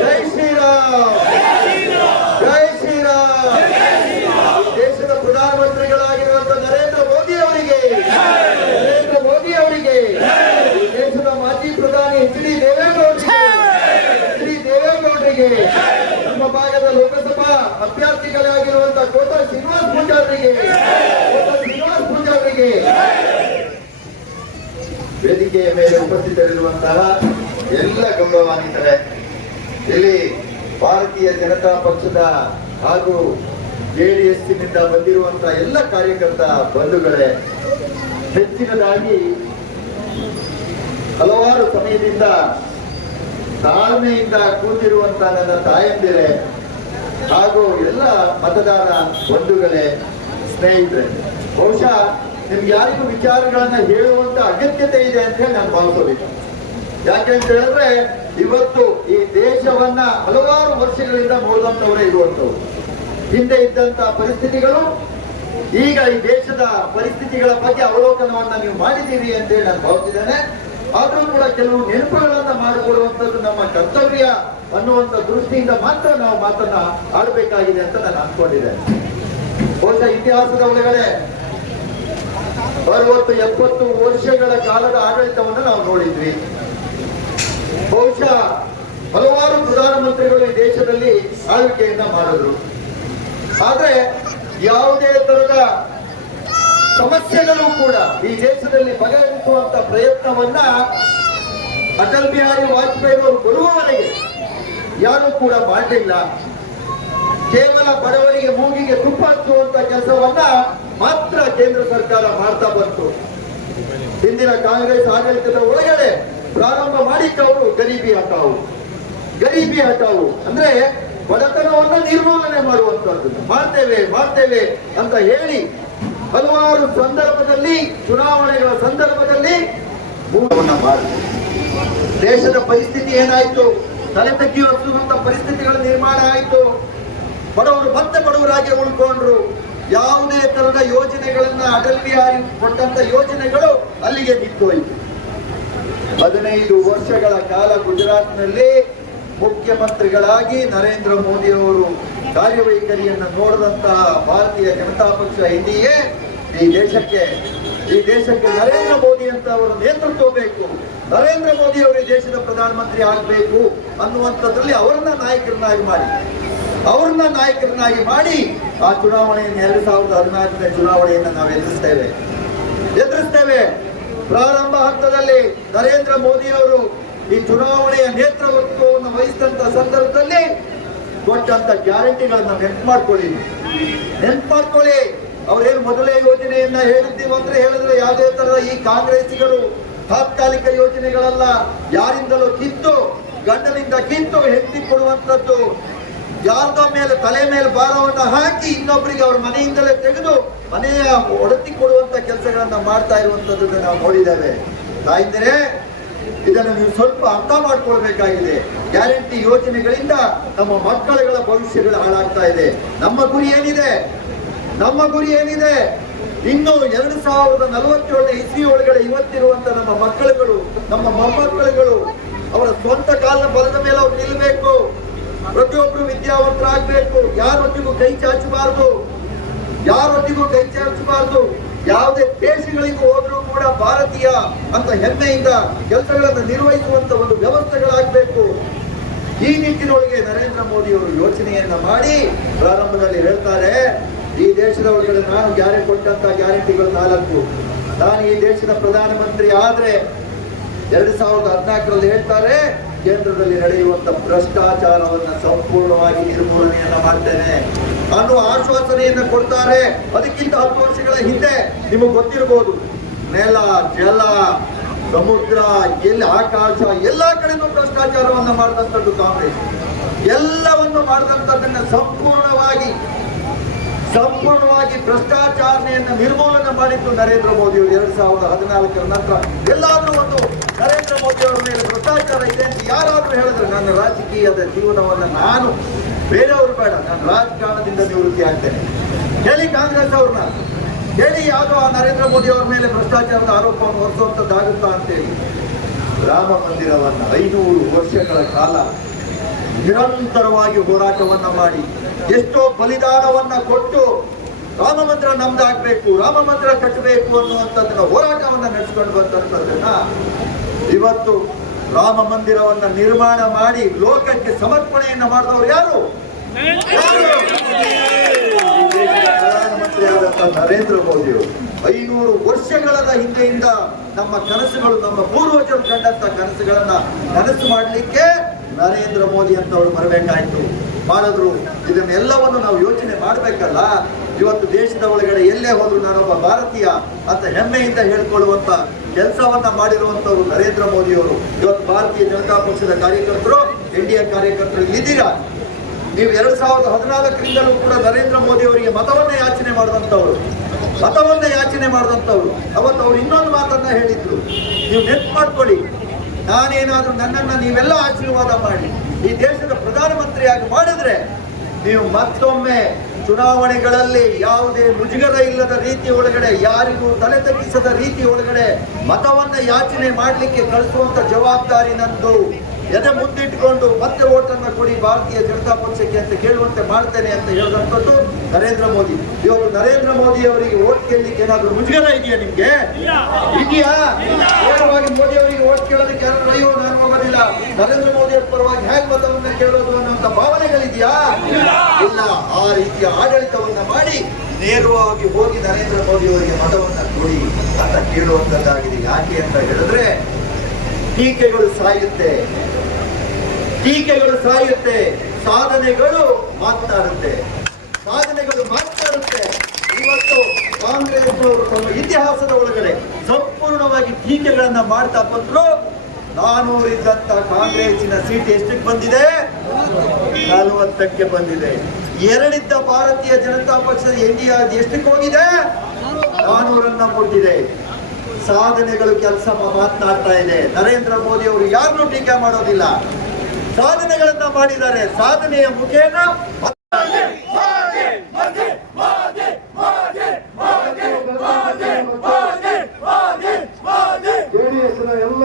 ಜೈ ಶ್ರೀರಾಮ್, ಜೈ ಶ್ರೀರಾಮ್. ದೇಶದ ಪ್ರಧಾನಮಂತ್ರಿಗಳಾಗಿರುವಂತಹ ನರೇಂದ್ರ ಮೋದಿ ಅವರಿಗೆ, ದೇಶದ ಮಾಜಿ ಪ್ರಧಾನಿ HD ದೇವೇಗೌಡರಿಗೆ, ನಮ್ಮ ಭಾಗದ ಲೋಕಸಭಾ ಅಭ್ಯರ್ಥಿಗಳಾಗಿರುವಂತಹ ಕೋಟಾ ಶ್ರೀನಿವಾಸ ಪೂಜಾರಿಗೆ, ವೇದಿಕೆಯ ಮೇಲೆ ಉಪಸ್ಥಿತರಿರುವಂತಹ ಎಲ್ಲ ಗೌರವಾನ್ವಿತರೆ, ಇಲ್ಲಿ ಭಾರತೀಯ ಜನತಾ ಪಕ್ಷದ ಹಾಗೂ JDS-ನಿಂದ ಬಂದಿರುವಂತಹ ಎಲ್ಲ ಕಾರ್ಯಕರ್ತ ಬಂಧುಗಳೇ, ಹೆಚ್ಚಿನದಾಗಿ ಹಲವಾರು ಸಮಯದಿಂದ ತಾಳ್ಮೆಯಿಂದ ಕೂತಿರುವಂತಹ ನನ್ನ ತಾಯಂದಿರೇ ಹಾಗೂ ಎಲ್ಲ ಮತದಾರ ಬಂಧುಗಳೇ, ಸ್ನೇಹಿತರೆ, ಬಹುಶಃ ನಿಮ್ಗೆ ಯಾರಿಗೂ ವಿಚಾರಗಳನ್ನ ಹೇಳುವಂತ ಅಗತ್ಯತೆ ಇದೆ ಅಂತ ಹೇಳಿ ನಾನು ಭಾವಿಸೋದಿಲ್ಲ. ಯಾಕೆಂತ ಹೇಳಿದ್ರೆ ಇವತ್ತು ಈ ದೇಶವನ್ನ ಹಲವಾರು ವರ್ಷಗಳಿಂದ ನೋಡಿದಂತವರೇ ಇರುವಂತವ್ರು. ಹಿಂದೆ ಇದ್ದಂತ ಪರಿಸ್ಥಿತಿಗಳು, ಈಗ ಈ ದೇಶದ ಪರಿಸ್ಥಿತಿಗಳ ಬಗ್ಗೆ ಅವಲೋಕನವನ್ನ ನೀವು ಮಾಡಿದ್ದೀರಿ ಅಂತ ಹೇಳಿ ನಾನು ಭಾವಿಸಿದ್ದೇನೆ. ಆದ್ರೂ ಕೂಡ ಕೆಲವು ನೆನಪುಗಳನ್ನ ಮಾಡಿಕೊಡುವಂಥದ್ದು ನಮ್ಮ ಕರ್ತವ್ಯ ಅನ್ನುವಂಥ ದೃಷ್ಟಿಯಿಂದ ಮಾತ್ರ ನಾವು ಮಾತನ್ನ ಆಡಬೇಕಾಗಿದೆ ಅಂತ ನಾನು ಅನ್ಕೊಂಡಿದ್ದೇನೆ. ಬಹುಶಃ ಇತಿಹಾಸದ ಒಳಗಡೆ 60-70 ವರ್ಷಗಳ ಕಾಲದ ಆಡಳಿತವನ್ನು ನಾವು ನೋಡಿದ್ವಿ. ಬಹುಶಃ ಹಲವಾರು ಪ್ರಧಾನಮಂತ್ರಿಗಳು ಈ ದೇಶದಲ್ಲಿ ಆಳ್ವಿಕೆಯನ್ನ ಮಾಡಿದ್ರು. ಆದ್ರೆ ಯಾವುದೇ ತರದ ಸಮಸ್ಯೆಗಳು ಕೂಡ ಈ ದೇಶದಲ್ಲಿ ಬಗೆಹರಿಸುವಂತ ಪ್ರಯತ್ನವನ್ನ ಅಟಲ್ ಬಿಹಾರಿ ವಾಜಪೇಯಿ ಅವರು ಬರುವವರೆಗೆ ಯಾರು ಕೂಡ ಮಾಡಲಿಲ್ಲ. ಕೇವಲ ಬಡವರಿಗೆ ಮೂಗಿಗೆ ತುಪ್ಪ ಹಚ್ಚುವಂತ ಕೆಲಸವನ್ನ ಮಾತ್ರ ಕೇಂದ್ರ ಸರ್ಕಾರ ಮಾಡ್ತಾ ಬಂತು. ಹಿಂದಿನ ಕಾಂಗ್ರೆಸ್ ಆಡಳಿತದ ಒಳಗಡೆ ಪ್ರಾರಂಭ ಮಾಡಿದ್ದವರು ಗರೀಬಿ ಹಟಾವು ಅಂದ್ರೆ ಬಡತನವನ್ನ ನಿರ್ಮೂಲನೆ ಮಾಡುವಂತದ್ದು. ಮಾಡ್ತೇವೆ ಅಂತ ಹೇಳಿ ಹಲವಾರು ಸಂದರ್ಭದಲ್ಲಿ, ಚುನಾವಣೆಗಳ ಸಂದರ್ಭದಲ್ಲಿ ಮಾಡಿದ್ರು. ದೇಶದ ಪರಿಸ್ಥಿತಿ ಏನಾಯ್ತು? ತಲೆ ತಗ್ಗಿಸುವಂತ ಪರಿಸ್ಥಿತಿಗಳ ನಿರ್ಮಾಣ ಆಯಿತು. ಬಡವರು ಮತ್ತೆ ಬಡವರಾಗಿ ಉಳ್ಕೊಂಡ್ರು. ಯಾವುದೇ ತರದ ಯೋಜನೆಗಳನ್ನ ಅಟಲ್ ಬಿಹಾರಿ ಕೊಟ್ಟಂತ ಯೋಜನೆಗಳು ಅಲ್ಲಿಗೆ ನಿಂತೋಯ್ತು. 15 ವರ್ಷಗಳ ಕಾಲ ಗುಜರಾತ್ನಲ್ಲಿ ಮುಖ್ಯಮಂತ್ರಿಗಳಾಗಿ ನರೇಂದ್ರ ಮೋದಿ ಅವರು ಕಾರ್ಯವೈಖರಿಯನ್ನು ನೋಡಿದಂತಹ ಭಾರತೀಯ ಜನತಾ ಪಕ್ಷ ಎನ್ಡಿಎ ಈ ದೇಶಕ್ಕೆ ನರೇಂದ್ರ ಮೋದಿ ಅಂತ ಅವರ ನೇತೃತ್ವ ಬೇಕು, ನರೇಂದ್ರ ಮೋದಿ ಅವರು ಈ ದೇಶದ ಪ್ರಧಾನಮಂತ್ರಿ ಆಗಬೇಕು ಅನ್ನುವಂಥದ್ರಲ್ಲಿ ಅವರನ್ನ ನಾಯಕರನ್ನಾಗಿ ಮಾಡಿ ಆ ಚುನಾವಣೆಯನ್ನು 2014ನೇ ಚುನಾವಣೆಯನ್ನು ನಾವು ಎದುರಿಸ್ತೇವೆ. ಪ್ರಾರಂಭ ಹಂತದಲ್ಲಿ ನರೇಂದ್ರ ಮೋದಿ ಅವರು ಈ ಚುನಾವಣೆಯ ನೇತೃತ್ವವನ್ನು ವಹಿಸಿದಂತ ಸಂದರ್ಭದಲ್ಲಿ ಕೊಟ್ಟಂತ ಗ್ಯಾರಂಟಿಗಳನ್ನ ನೆನಪು ಮಾಡ್ಕೊಳ್ಳಿ. ಅವರೇನು ಮೊದಲೇ ಯೋಜನೆಯನ್ನ ಹೇಳಿದ್ರು ಯಾವುದೇ ತರದ ಈ ಕಾಂಗ್ರೆಸ್ಸಿಗರು ತಾತ್ಕಾಲಿಕ ಯೋಜನೆಗಳಲ್ಲ, ಯಾರಿಂದಲೂ ಗಂಡನಿಂದ ಕಿತ್ತು ಹೆಂಡತಿ ಕೊಡುವಂತದ್ದು, ಯಾರ್ದೋ ಮೇಲೆ ತಲೆ ಮೇಲೆ ಭಾರವನ್ನ ಹಾಕಿ ಇನ್ನೊಬ್ಬರಿಗೆ ಅವ್ರ ಮನೆಯಿಂದಲೇ ತೆಗೆದು ಮನೆಯ ಒಡತಿ ಕೊಡುವಂತ ಕೆಲಸಗಳನ್ನ ಮಾಡ್ತಾ ಇರುವಂತದ್ದನ್ನ ನಾವು ನೋಡಿದ್ದೇವೆ. ತಾಯಿದ್ರೆ ಇದನ್ನು ನೀವು ಸ್ವಲ್ಪ ಅರ್ಥ ಮಾಡ್ಕೊಳ್ಬೇಕಾಗಿದೆ. ಗ್ಯಾರಂಟಿ ಯೋಜನೆಗಳಿಂದ ನಮ್ಮ ಮಕ್ಕಳುಗಳ ಭವಿಷ್ಯಗಳು ಹಾಳಾಗ್ತಾ ಇದೆ. ನಮ್ಮ ಗುರಿ ಏನಿದೆ? ಇನ್ನು 2047 ಇಸ್ವಿ ಒಳಗಡೆ ಇವತ್ತಿರುವಂತ ನಮ್ಮ ಮಕ್ಕಳುಗಳು, ನಮ್ಮ ಮೊಮ್ಮಕ್ಕಳುಗಳು ಅವರ ಸ್ವಂತ ಕಾಲಿನ ಬಲದ ಮೇಲೆ ಅವ್ರು ನಿಲ್ಲಬೇಕು. ಪ್ರತಿಯೊಬ್ಬರು ವಿದ್ಯಾವಂತರಾಗಬೇಕು. ಯಾರೊಟ್ಟಿಗೂ ಕೈ ಚಾಚಬಾರದು. ಯಾವುದೇ ದೇಶಗಳಿಗೂ ಹೋದ್ರೂ ಕೂಡ ಭಾರತೀಯ ಅಂತ ಹೆಮ್ಮೆಯಿಂದ ಕೆಲಸಗಳನ್ನು ನಿರ್ವಹಿಸುವಂತ ಒಂದು ವ್ಯವಸ್ಥೆಗಳಾಗಬೇಕು. ಈ ನಿಟ್ಟಿನೊಳಗೆ ನರೇಂದ್ರ ಮೋದಿ ಅವರು ಯೋಚನೆಯನ್ನ ಮಾಡಿ ಪ್ರಾರಂಭದಲ್ಲಿ ಹೇಳ್ತಾರೆ, ಈ ದೇಶದ ಒಳಗಡೆ ನಾನು ಕೊಟ್ಟಂತ ಗ್ಯಾರಂಟಿಗಳು 4. ನಾನು ಈ ದೇಶದ ಪ್ರಧಾನಮಂತ್ರಿ ಆದ್ರೆ 2014ರಲ್ಲಿ ಹೇಳ್ತಾರೆ, ಕೇಂದ್ರದಲ್ಲಿ ನಡೆಯುವಂತ ಭ್ರಷ್ಟಾಚಾರವನ್ನ ಸಂಪೂರ್ಣವಾಗಿ ನಿರ್ಮೂಲನೆಯನ್ನ ಮಾಡ್ತೇನೆ ಅನ್ನುವ ಆಶ್ವಾಸನೆಯನ್ನ ಕೊಡ್ತಾರೆ. ಅದಕ್ಕಿಂತ 10 ವರ್ಷಗಳ ಹಿಂದೆ ನಿಮಗೆ ಗೊತ್ತಿರಬಹುದು, ನೆಲ, ಜಲ, ಸಮುದ್ರ, ಆಕಾಶ ಎಲ್ಲಾ ಕಡೆನೂ ಭ್ರಷ್ಟಾಚಾರವನ್ನ ಮಾಡಿದಂಥದ್ದು ಕಾಂಗ್ರೆಸ್. ಎಲ್ಲವನ್ನು ಮಾಡಿದಂಥದ್ದನ್ನ ಸಂಪೂರ್ಣವಾಗಿ ಭ್ರಷ್ಟಾಚಾರನೆಯನ್ನ ನಿರ್ಮೂಲನೆ ಮಾಡಿದ್ದು ನರೇಂದ್ರ ಮೋದಿ ಅವರು 2014 ನಂತರ. ಎಲ್ಲಾದ್ರೂ ಒಂದು ನರೇಂದ್ರ ಮೋದಿ ಅವರ ಮೇಲೆ ಭ್ರಷ್ಟಾಚಾರ ಇದೆ ಅಂತ ಯಾರಾದ್ರೂ ಹೇಳಿದ್ರೆ ನನ್ನ ರಾಜಕೀಯದ ಜೀವನವನ್ನ ನಾನು ಬೇರೆಯವರು ಬೇಡ, ನಾನು ರಾಜಕಾರಣದಿಂದ ನಿವೃತ್ತಿ ಆಗ್ತೇನೆ ಹೇಳಿ ಕಾಂಗ್ರೆಸ್ ಅವ್ರನ್ನ ಹೇಳಿ, ಯಾವುದೋ ಆ ನರೇಂದ್ರ ಮೋದಿ ಅವರ ಮೇಲೆ ಭ್ರಷ್ಟಾಚಾರದ ಆರೋಪವನ್ನು ಹೊರಿಸುವಂತದ್ದಾಗುತ್ತಾ ಅಂತೇಳಿ ರಾಮ ಮಂದಿರವನ್ನ 500 ವರ್ಷಗಳ ಕಾಲ ನಿರಂತರವಾಗಿ ಹೋರಾಟವನ್ನ ಮಾಡಿ ಎಷ್ಟೋ ಬಲಿದಾನವನ್ನ ಕೊಟ್ಟು ರಾಮ ಮಂದಿರ ನಮ್ದಾಗಬೇಕು, ರಾಮ ಮಂದಿರ ಕಟ್ಟಬೇಕು ಅನ್ನುವಂಥದ್ದನ್ನ ಹೋರಾಟವನ್ನ ನಡೆಸಿಕೊಂಡು ಬಂದಂಥದ್ದನ್ನ ಇವತ್ತು ರಾಮ ಮಂದಿರವನ್ನ ನಿರ್ಮಾಣ ಮಾಡಿ ಲೋಕಕ್ಕೆ ಸಮರ್ಪಣೆಯನ್ನ ಮಾಡಿದವರು ಯಾರು? ಪ್ರಧಾನಮಂತ್ರಿ ಆದಂತಹ ನರೇಂದ್ರ ಮೋದಿ ಅವರು 500 ವರ್ಷಗಳ ಹಿಂದೆಯಿಂದ ನಮ್ಮ ಕನಸುಗಳು, ನಮ್ಮ ಪೂರ್ವಜರು ಕಂಡಂತ ಕನಸುಗಳನ್ನ ನನಸು ಮಾಡಲಿಕ್ಕೆ ನರೇಂದ್ರ ಮೋದಿ ಅಂತವರು ಬರಬೇಕಾಯ್ತು. ಮಾಡಿದ್ರು. ಇದನ್ನೆಲ್ಲವನ್ನು ನಾವು ಯೋಚನೆ ಮಾಡಬೇಕಲ್ಲ. ಇವತ್ತು ದೇಶದ ಒಳಗಡೆ ಎಲ್ಲೇ ಹೋದ್ರು ನಾನೊಬ್ಬ ಭಾರತೀಯ ಅಂತ ಹೆಮ್ಮೆಯಿಂದ ಹೇಳ್ಕೊಳ್ಳುವಂತ ಕೆಲಸವನ್ನ ಮಾಡಿರುವಂತವರು ನರೇಂದ್ರ ಮೋದಿ ಅವರು. ಇವತ್ತು ಭಾರತೀಯ ಜನತಾ ಪಕ್ಷದ ಕಾರ್ಯಕರ್ತರು, ಎನ್ಡಿಎ ಕಾರ್ಯಕರ್ತರು ಇದ್ದೀರಾ. ನೀವು 2014ರಿಂದಲೂ ಕೂಡ ನರೇಂದ್ರ ಮೋದಿ ಅವರಿಗೆ ಮತವನ್ನ ಯಾಚನೆ ಮಾಡಿದಂಥವ್ರು. ಅವತ್ತು ಅವ್ರು ಇನ್ನೊಂದು ಮಾತನ್ನ ಹೇಳಿದ್ರು, ನೀವು ನೆನಪು ಮಾಡ್ಕೊಳ್ಳಿ, ನಾನೇನಾದ್ರೂ ನನ್ನನ್ನ ನೀವೆಲ್ಲ ಆಶೀರ್ವಾದ ಮಾಡಿ ಈ ದೇಶದ ಪ್ರಧಾನಮಂತ್ರಿಯಾಗಿ ಮಾಡಿದ್ರೆ ನೀವು ಮತ್ತೊಮ್ಮೆ ಚುನಾವಣೆಗಳಲ್ಲಿ ಯಾವುದೇ ಮುಜುಗರ ಇಲ್ಲದ ರೀತಿ ಒಳಗಡೆ, ಯಾರಿಗೂ ತಲೆ ತಗ್ಗಿಸದ ರೀತಿ ಒಳಗಡೆ ಮತವನ್ನ ಯಾಚನೆ ಮಾಡಲಿಕ್ಕೆ ಕಳಿಸುವಂತ ಜವಾಬ್ದಾರಿ ನಂದು. ಎದೆ ಮುಂದಿಟ್ಟುಕೊಂಡು ಮತ್ತೆ ಓಟನ್ನ ಕೊಡಿ ಭಾರತೀಯ ಜನತಾ ಪಕ್ಷಕ್ಕೆ ಅಂತ ಕೇಳುವಂತೆ ಮಾಡ್ತೇನೆ ಅಂತ ಹೇಳಿದಂಥದ್ದು ನರೇಂದ್ರ ಮೋದಿ. ಇವರು ನರೇಂದ್ರ ಮೋದಿ ಅವರಿಗೆ ಓಟ್ ಕೇಳಲಿಕ್ಕೆ ಏನಾದ್ರೂ ಮುಜುಗರ ಇದೆಯಾ? ನಿಮ್ಗೆ ಇದೆಯಾ? ನೇರವಾಗಿ ಮೋದಿ ಅವರಿಗೆ ಓಟ್ ಕೇಳೋದಕ್ಕೆ ಯಾರು ಅಯ್ಯೋ ನಾನು ಹೋಗೋದಿಲ್ಲ. ನರೇಂದ್ರ ಮೋದಿ ಅವರ ಪರವಾಗಿ ಹೇಗೆ ಮತವನ್ನ ಕೇಳೋದು ಅನ್ನುವಂಥ ಭಾವನೆಗಳಿದೆಯಾ? ಇಲ್ಲ. ಆ ರೀತಿಯ ಆಡಳಿತವನ್ನ ಮಾಡಿ ನೇರವಾಗಿ ಹೋಗಿ ನರೇಂದ್ರ ಮೋದಿ ಅವರಿಗೆ ಮತವನ್ನ ಕೊಡಿ ಅಂತ ಕೇಳುವಂತದ್ದಾಗಿದೆ. ಯಾಕೆ ಅಂತ ಹೇಳಿದ್ರೆ ಟೀಕೆಗಳು ಸಾಯುತ್ತೆ, ಟೀಕೆಗಳು ಸಾಯುತ್ತೆ, ಸಾಧನೆಗಳು ಮಾತಾಡುತ್ತೆ, ಸಾಧನೆಗಳು ಮಾತಾಡುತ್ತೆ. ಇವತ್ತು ಕಾಂಗ್ರೆಸ್ನವರು ತಮ್ಮ ಇತಿಹಾಸದ ಒಳಗಡೆ ಸಂಪೂರ್ಣವಾಗಿ ಟೀಕೆಗಳನ್ನ ಮಾಡ್ತಾ ಬಂದ್ರು. 400 ಇದ್ದಂತ ಕಾಂಗ್ರೆಸ್ಸಿನ ಸೀಟ್ ಎಷ್ಟಕ್ಕೆ ಬಂದಿದೆ? 40ಕ್ಕೆ ಬಂದಿದೆ. 2 ಇದ್ದ ಭಾರತೀಯ ಜನತಾ ಪಕ್ಷದ NDA ಎಷ್ಟಕ್ಕೆ ಹೋಗಿದೆ? 400 ಮುಟ್ಟಿದೆ. ಸಾಧನೆಗಳು ಕೆಲಸ ಮಾತನಾಡ್ತಾ ಇದೆ. ನರೇಂದ್ರ ಮೋದಿ ಅವರು ಯಾರನ್ನೂ ಟೀಕೆ ಮಾಡೋದಿಲ್ಲ, ಸಾಧನೆಗಳನ್ನ ಮಾಡಿದ್ದಾರೆ. ಸಾಧನೆಯ ಮುಖೇನ ಜೆಡಿಎಸ್ನ ಎಲ್ಲ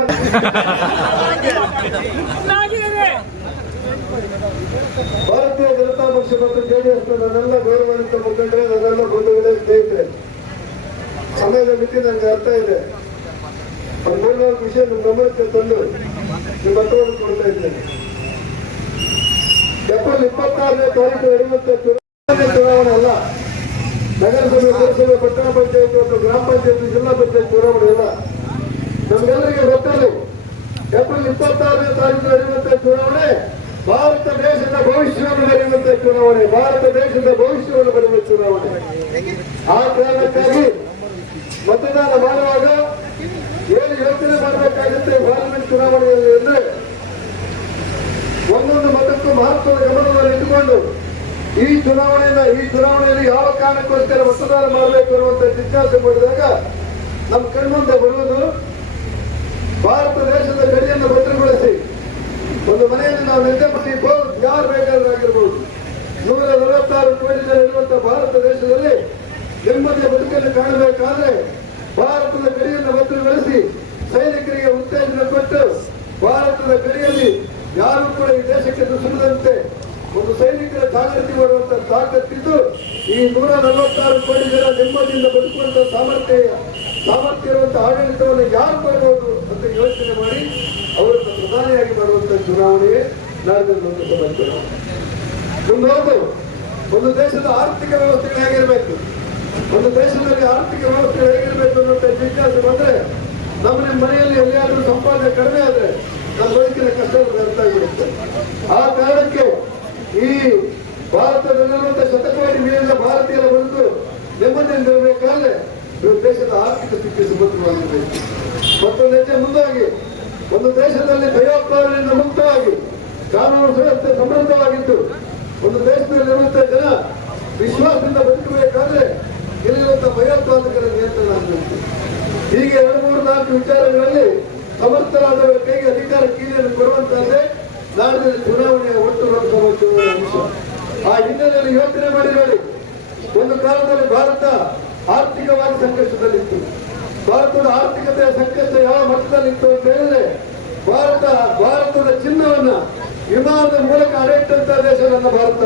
ಭಾರತೀಯ ಜನತಾ ಪಕ್ಷ ಮತ್ತು ಜೆಡಿಎಸ್ನ ನನ್ನೆಲ್ಲ ಗೌರವಾನ್ವಿತ ಮುಖಂಡರೇ, ನನ್ನೆಲ್ಲ ಬಂಧುಗಳೇ, ಸ್ನೇಹಿತರೆ, ಸಮಯದ ಮಿತಿ ನನಗೆ ಅರ್ಥ ಇದೆ. ಒಂದು 3-4 ವಿಷಯ ನಿಮ್ಮ ಗಮನಕ್ಕೆ ತಂದು ನಿಮ್ಮ ಮತವನ್ನು ಕೊಡ್ತಾ ಇದ್ದೇನೆ. ಏಪ್ರಿಲ್ 26ನೇ ತಾರೀಕು ನಡೆಯುವಂತ ಚುನಾವಣೆ ಅಲ್ಲ. ನಗರಸಭೆ, ಪುರಸಭೆ, ಪಟ್ಟಣ ಪಂಚಾಯತ್ ಮತ್ತು ಗ್ರಾಮ ಪಂಚಾಯತ್, ಜಿಲ್ಲಾ ಪಂಚಾಯತ್ ಚುನಾವಣೆ ಅಲ್ಲ. ನಮ್ಗೆಲ್ಲರಿಗೆ ಗೊತ್ತಿರಲಿ, ಏಪ್ರಿಲ್ 26ನೇ ತಾರೀಕು ನಡೆಯುವಂತ ಚುನಾವಣೆ ಭಾರತ ದೇಶದ ಭವಿಷ್ಯವನ್ನು ಬರೆಯುವಂತ ಚುನಾವಣೆ, ಭಾರತ ದೇಶದ ಭವಿಷ್ಯವನ್ನು ಬರೆಯುವ ಚುನಾವಣೆ. ಆ ಕಾರಣಕ್ಕಾಗಿ ಮತದಾನ ಮಾಡುವಾಗ ಏನು ಯೋಚನೆ ಮಾಡಬೇಕಾಗುತ್ತೆ ಪಾರ್ಲಿಮೆಂಟ್ ಚುನಾವಣೆಯಲ್ಲಿ ಅಂದ್ರೆ, ಒಂದೊಂದು ಮತಕ್ಕೂ ಮಹತ್ವದ ಗಮನದಲ್ಲಿ ಇಟ್ಟುಕೊಂಡು ಈ ಚುನಾವಣೆಯಲ್ಲಿ ಯಾವ ಕಾರಣಕ್ಕೋಸ್ಕರ ಮತದಾನ ಮಾಡಬೇಕು ಅನ್ನುವಂಥ ಜಿಜ್ಞಾಸೆ ಮಾಡಿದಾಗ ನಮ್ಮ ಕಣ್ಮುಂದೆ ಬರುವುದು ಭಾರತ ದೇಶದ ಗಡಿಯನ್ನು ಭದ್ರಗೊಳಿಸಿ ಒಂದು ಮನೆಯಲ್ಲಿ ನಾವು ನಿದ್ದೆ ಯಾರು ಬೇಕಾದ್ರೂ ಆಗಿರ್ಬೋದು, 146 ಕೋಟಿ ಜನ ಇರುವಂತಹ ಭಾರತ ದೇಶದಲ್ಲಿ ನೆಮ್ಮದಿಯ ಬದುಕನ್ನು ಕಾಣಬೇಕಾದ್ರೆ ಭಾರತದ ಗಡಿಯನ್ನು ಭದ್ರಗೊಳಿಸಿ ಸೈನಿಕರಿಗೆ ಉತ್ತೇಜನ ಕೊಟ್ಟು ಭಾರತದ ಗಡಿಯಲ್ಲಿ ಯಾರು ಕೂಡ ಈ ದೇಶಕ್ಕೆ ನುಸುಳದಂತೆ ಒಂದು ಸೈನಿಕರ ಜಾಗೃತಿ ಮಾಡುವಂತಹ ತಾಕತ್ತಿದ್ದು ಈ 146 ಕೋಟಿ ಜನ ನೆಮ್ಮದಿಯಿಂದ ಬದುಕುವಂತಹ ಸಾಮರ್ಥ್ಯ ಇರುವಂತಹ ಆಡಳಿತವನ್ನು ಯಾರು ಮಾಡಬಹುದು ಅಂತ ಯೋಚನೆ ಮಾಡಿ ಅವರನ್ನು ಪ್ರಧಾನಿಯಾಗಿ ಮಾಡುವಂತಹ ಚುನಾವಣೆಯೇ ನಾಡಿನ ಲೋಕಸಭಾ ಚುನಾವಣೆ. ಮುಂದೋದು ಒಂದು ದೇಶದ ಆರ್ಥಿಕ ವ್ಯವಸ್ಥೆಗಳು ಹೇಗಿರಬೇಕು, ಒಂದು ದೇಶದಲ್ಲಿ ಆರ್ಥಿಕ ವ್ಯವಸ್ಥೆ ಹೇಗಿರಬೇಕು ಅನ್ನುವಂಥ ಜಿಜ್ಞಾಸೆ ಬಂದ್ರೆ ನಮ್ಮ ಮನೆಯಲ್ಲಿ ಎಲ್ಲಿಯಾದ್ರೂ ಸಂಪಾದನೆ ಕಡಿಮೆ ಆದ್ರೆ ನಮ್ಮ ಬದುಕಿನ ಕಷ್ಟಗಳು ಅರ್ಥ ಆಗಿಬಿಡುತ್ತೆ. ಆ ಕಾರಣಕ್ಕೆ ಈ ಭಾರತದಲ್ಲಿರುವಂತಹ ಶತಕೋಟಿ ಮೀರಿದ ಭಾರತೀಯರ ಬದುಕು ನೆಮ್ಮದಿಯಿಂದಿರಬೇಕಾದ್ರೆ ದೇಶದ ಆರ್ಥಿಕ ಸ್ಥಿತಿ ಸುಭದ್ರವಾಗಿರಬೇಕು. ಮತ್ತೊಂದು ಹೆಜ್ಜೆ ಮುಂದಾಗಿ ಒಂದು ದೇಶದಲ್ಲಿ ಭಯೋತ್ಪಾದನೆಯಿಂದ ಮುಕ್ತವಾಗಿ ಕಾನೂನು ಸುವ್ಯವಸ್ಥೆ ಸಮೃದ್ಧವಾಗಿದ್ದು ಒಂದು ದೇಶದಲ್ಲಿರುವಂತಹ ಜನ ವಿಶ್ವಾಸದಿಂದ ಬದುಕಬೇಕಾದ್ರೆ ಇಲ್ಲಿರುವಂತಹ ಭಯೋತ್ಪಾದಕರ ನಿಯಂತ್ರಣ ಆಗಬೇಕು. ಹೀಗೆ 2-3-4 ವಿಚಾರಗಳಲ್ಲಿ ಸಮರ್ಥರಾದವರ ಕೈಗೆ ಅಧಿಕಾರ ಕೀಲಿಯನ್ನು ಕೊಡುವಂತಹದ್ದೇ ನಾಡಿನಲ್ಲಿ ಚುನಾವಣೆಯ ಒಟ್ಟು ಲೋಕಸಭಾ ಚುನಾವಣೆ ಅಂಶ. ಆ ಹಿನ್ನೆಲೆಯಲ್ಲಿ ಯೋಚನೆ ಮಾಡಿ ನೋಡಿ, ಒಂದು ಕಾಲದಲ್ಲಿ ಭಾರತ ಆರ್ಥಿಕವಾಗಿ ಸಂಕಷ್ಟದಲ್ಲಿತ್ತು. ಭಾರತದ ಆರ್ಥಿಕತೆಯ ಸಂಕಷ್ಟ ಯಾವ ಮಟ್ಟದಲ್ಲಿತ್ತು ಅಂತ ಹೇಳಿದ್ರೆ ಭಾರತದ ಚಿನ್ನವನ್ನ ವಿಮಾನದ ಮೂಲಕ ಅಡೆಯಿಟ್ಟಂತಹ ದೇಶ ನನ್ನ ಭಾರತ.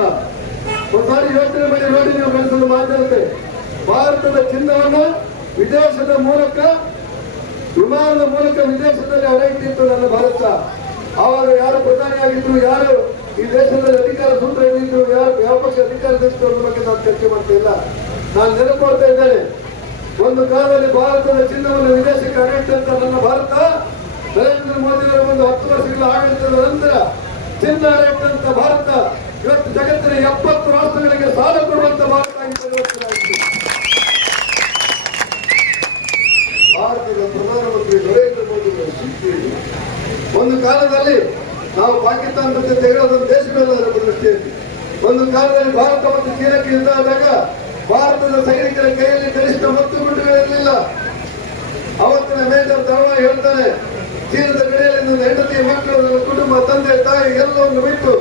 ಒಂದ್ಸಾರಿ ಯೋಚನೆ ಮಾಡಿ ನೋಡಿ, ನೀವು ಮನಸ್ಸನ್ನು ಮಾತಾಡುತ್ತೆ. ಭಾರತದ ಚಿನ್ನವನ್ನ ವಿದೇಶದ ಮೂಲಕ ವಿಮಾನದ ಮೂಲಕ ವಿದೇಶದಲ್ಲಿ ಅಡೆಯಿಟ್ಟಿತ್ತು ನನ್ನ ಭಾರತ. ಆವಾಗ ಯಾರು ಪ್ರಧಾನಿಯಾಗಿದ್ರು, ಯಾರು ಈ ದೇಶದಲ್ಲಿ ಅಧಿಕಾರ ಸೂತ್ರ ಹಿಡಿದ್ರು, ಯಾವ ಪಕ್ಷ ಅಧಿಕಾರದಷ್ಟು ಅನ್ನೋ ಬಗ್ಗೆ ನಾನು ಚರ್ಚೆ ಮಾಡ್ತಾ ಇಲ್ಲ. ನಾನು ನೆನಪಡ್ತಾ ಇದ್ದೇನೆ, ಒಂದು ಕಾಲದಲ್ಲಿ ಭಾರತದ ಚಿನ್ನವನ್ನು ವಿದೇಶಕ್ಕೆ ಅಡೆಯಿಟ್ಟಂತ ನನ್ನ ಭಾರತ ನರೇಂದ್ರ ಮೋದಿಯವರ ಒಂದು 10 ವರ್ಷಗಳ ಆಡಳಿತದ ನಂತರ ಚಿನ್ನ ಅಡೆಯಿಟ್ಟಂತ ಭಾರತ ಇವತ್ತು ಜಗತ್ತಿನ 70 ರಾಷ್ಟ್ರಗಳಿಗೆ ಸಾಲ ಕೊಡುವಂತ ಭಾರತ ಆಗಿ ಪರಿವರ್ತನೆ ಆಯಿತು. ಭಾರತದ ಪ್ರಧಾನಮಂತ್ರಿ ನರೇಂದ್ರ ಮೋದಿ ಅವರ ಶಿಕ್ಷೆ. ಒಂದು ಕಾಲದಲ್ಲಿ ನಾವು ಪಾಕಿಸ್ತಾನ ಜೊತೆ ತೆಗೆದ ದೇಶಗಳೆಲ್ಲ ದೃಷ್ಟಿಯಲ್ಲಿ ಒಂದು ಕಾಲದಲ್ಲಿ ಭಾರತ ಮತ್ತು ಚೀನಾಕ್ಕೆ ಯುದ್ಧ ಆದಾಗ ಭಾರತದ ಸೈನಿಕರ ಕೈಯಲ್ಲಿ ಕನಿಷ್ಠ 10 ಗುಂಡುಗಳಿರಲಿಲ್ಲ. ಅವತ್ತಿನ ಮೇಜರ್ ಧರ್ಮ ಹೇಳ್ತಾನೆ, ಚೀನದ ಕಡೆಯಲ್ಲಿ ನನ್ನ ಹೆಂಡತಿ, ಮಕ್ಕಳು, ನನ್ನ ಕುಟುಂಬ, ತಂದೆ, ತಾಯಿ ಎಲ್ಲವನ್ನು ಬಿಟ್ಟು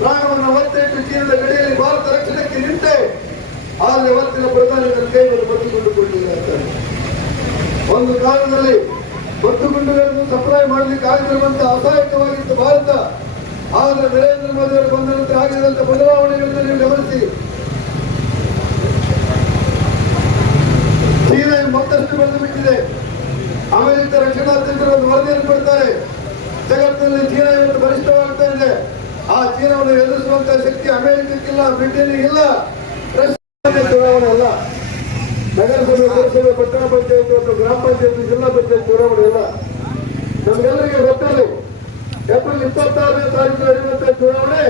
ಪ್ರಾಣವನ್ನು ಒತ್ತಿಟ್ಟು ಚೀನದ ಗಡಿಯಲ್ಲಿ ಭಾರತ ರಕ್ಷಣೆಗೆ ನಿಂತೆ. ಆದರೆ ಅವತ್ತಿನ ಪ್ರಧಾನಿ ನನ್ನ ಕೈಗಳು ಬತ್ತುಕೊಂಡು ಕೊಡಲಿಲ್ಲ ಅಂತಾನೆ. ಒಂದು ಕಾಲದಲ್ಲಿ ಬತ್ತುಗುಂಡುಗಳನ್ನು ಸಪ್ಲೈ ಮಾಡಲಿಕ್ಕೆ ಆಗದಿರುವಂತಹ ಅಸಹಾಯಕವಾಗಿತ್ತು ಭಾರತ. ಆದರೆ ನರೇಂದ್ರ ಮೋದಿ ಅವರು ಬಂದ ನಂತರ ಆಗಿರುವಂತಹ ಬದಲಾವಣೆಗಳನ್ನು ನೀವು ಗಮನಿಸಿ. ಚೀನಾ ಮತ್ತಷ್ಟು ಬೆಳೆದು ಬಿಟ್ಟಿದೆ. ಅಮೆರಿಕ ರಕ್ಷಣಾ ತಜ್ಞರು ಒಂದು ವರದಿಯನ್ನು ಕೊಡ್ತಾರೆ, ಜಗತ್ತಿನಲ್ಲಿ ಚೀನಾ ಇವತ್ತು ಬಲಿಷ್ಠವಾಗ್ತಾ ಇದೆ. ಆ ಚೀನಾವನ್ನು ಎದುರಿಸುವಂತಹ ಶಕ್ತಿ ಅಮೆರಿಕಕ್ಕಿಲ್ಲ, ಬ್ರಿಟನ್ನಿಗಿಲ್ಲ, ರಷ್ಯಾ. ಚುನಾವಣೆ ಅಲ್ಲ, ನಗರಸಭೆ, ಪುರಸಭೆ, ಪಟ್ಟಣ ಪಂಚಾಯತ್ ಮತ್ತು ಗ್ರಾಮ ಪಂಚಾಯತ್, ಜಿಲ್ಲಾ ಪಂಚಾಯತ್ ಚುನಾವಣೆ ಇಲ್ಲ. ನಮ್ಗೆಲ್ಲರಿಗೆ ಗೊತ್ತಿದೆ, ಏಪ್ರಿಲ್ 26ನೇ ತಾರೀಕು ನಡೆಯುವಂತಹ ಚುನಾವಣೆ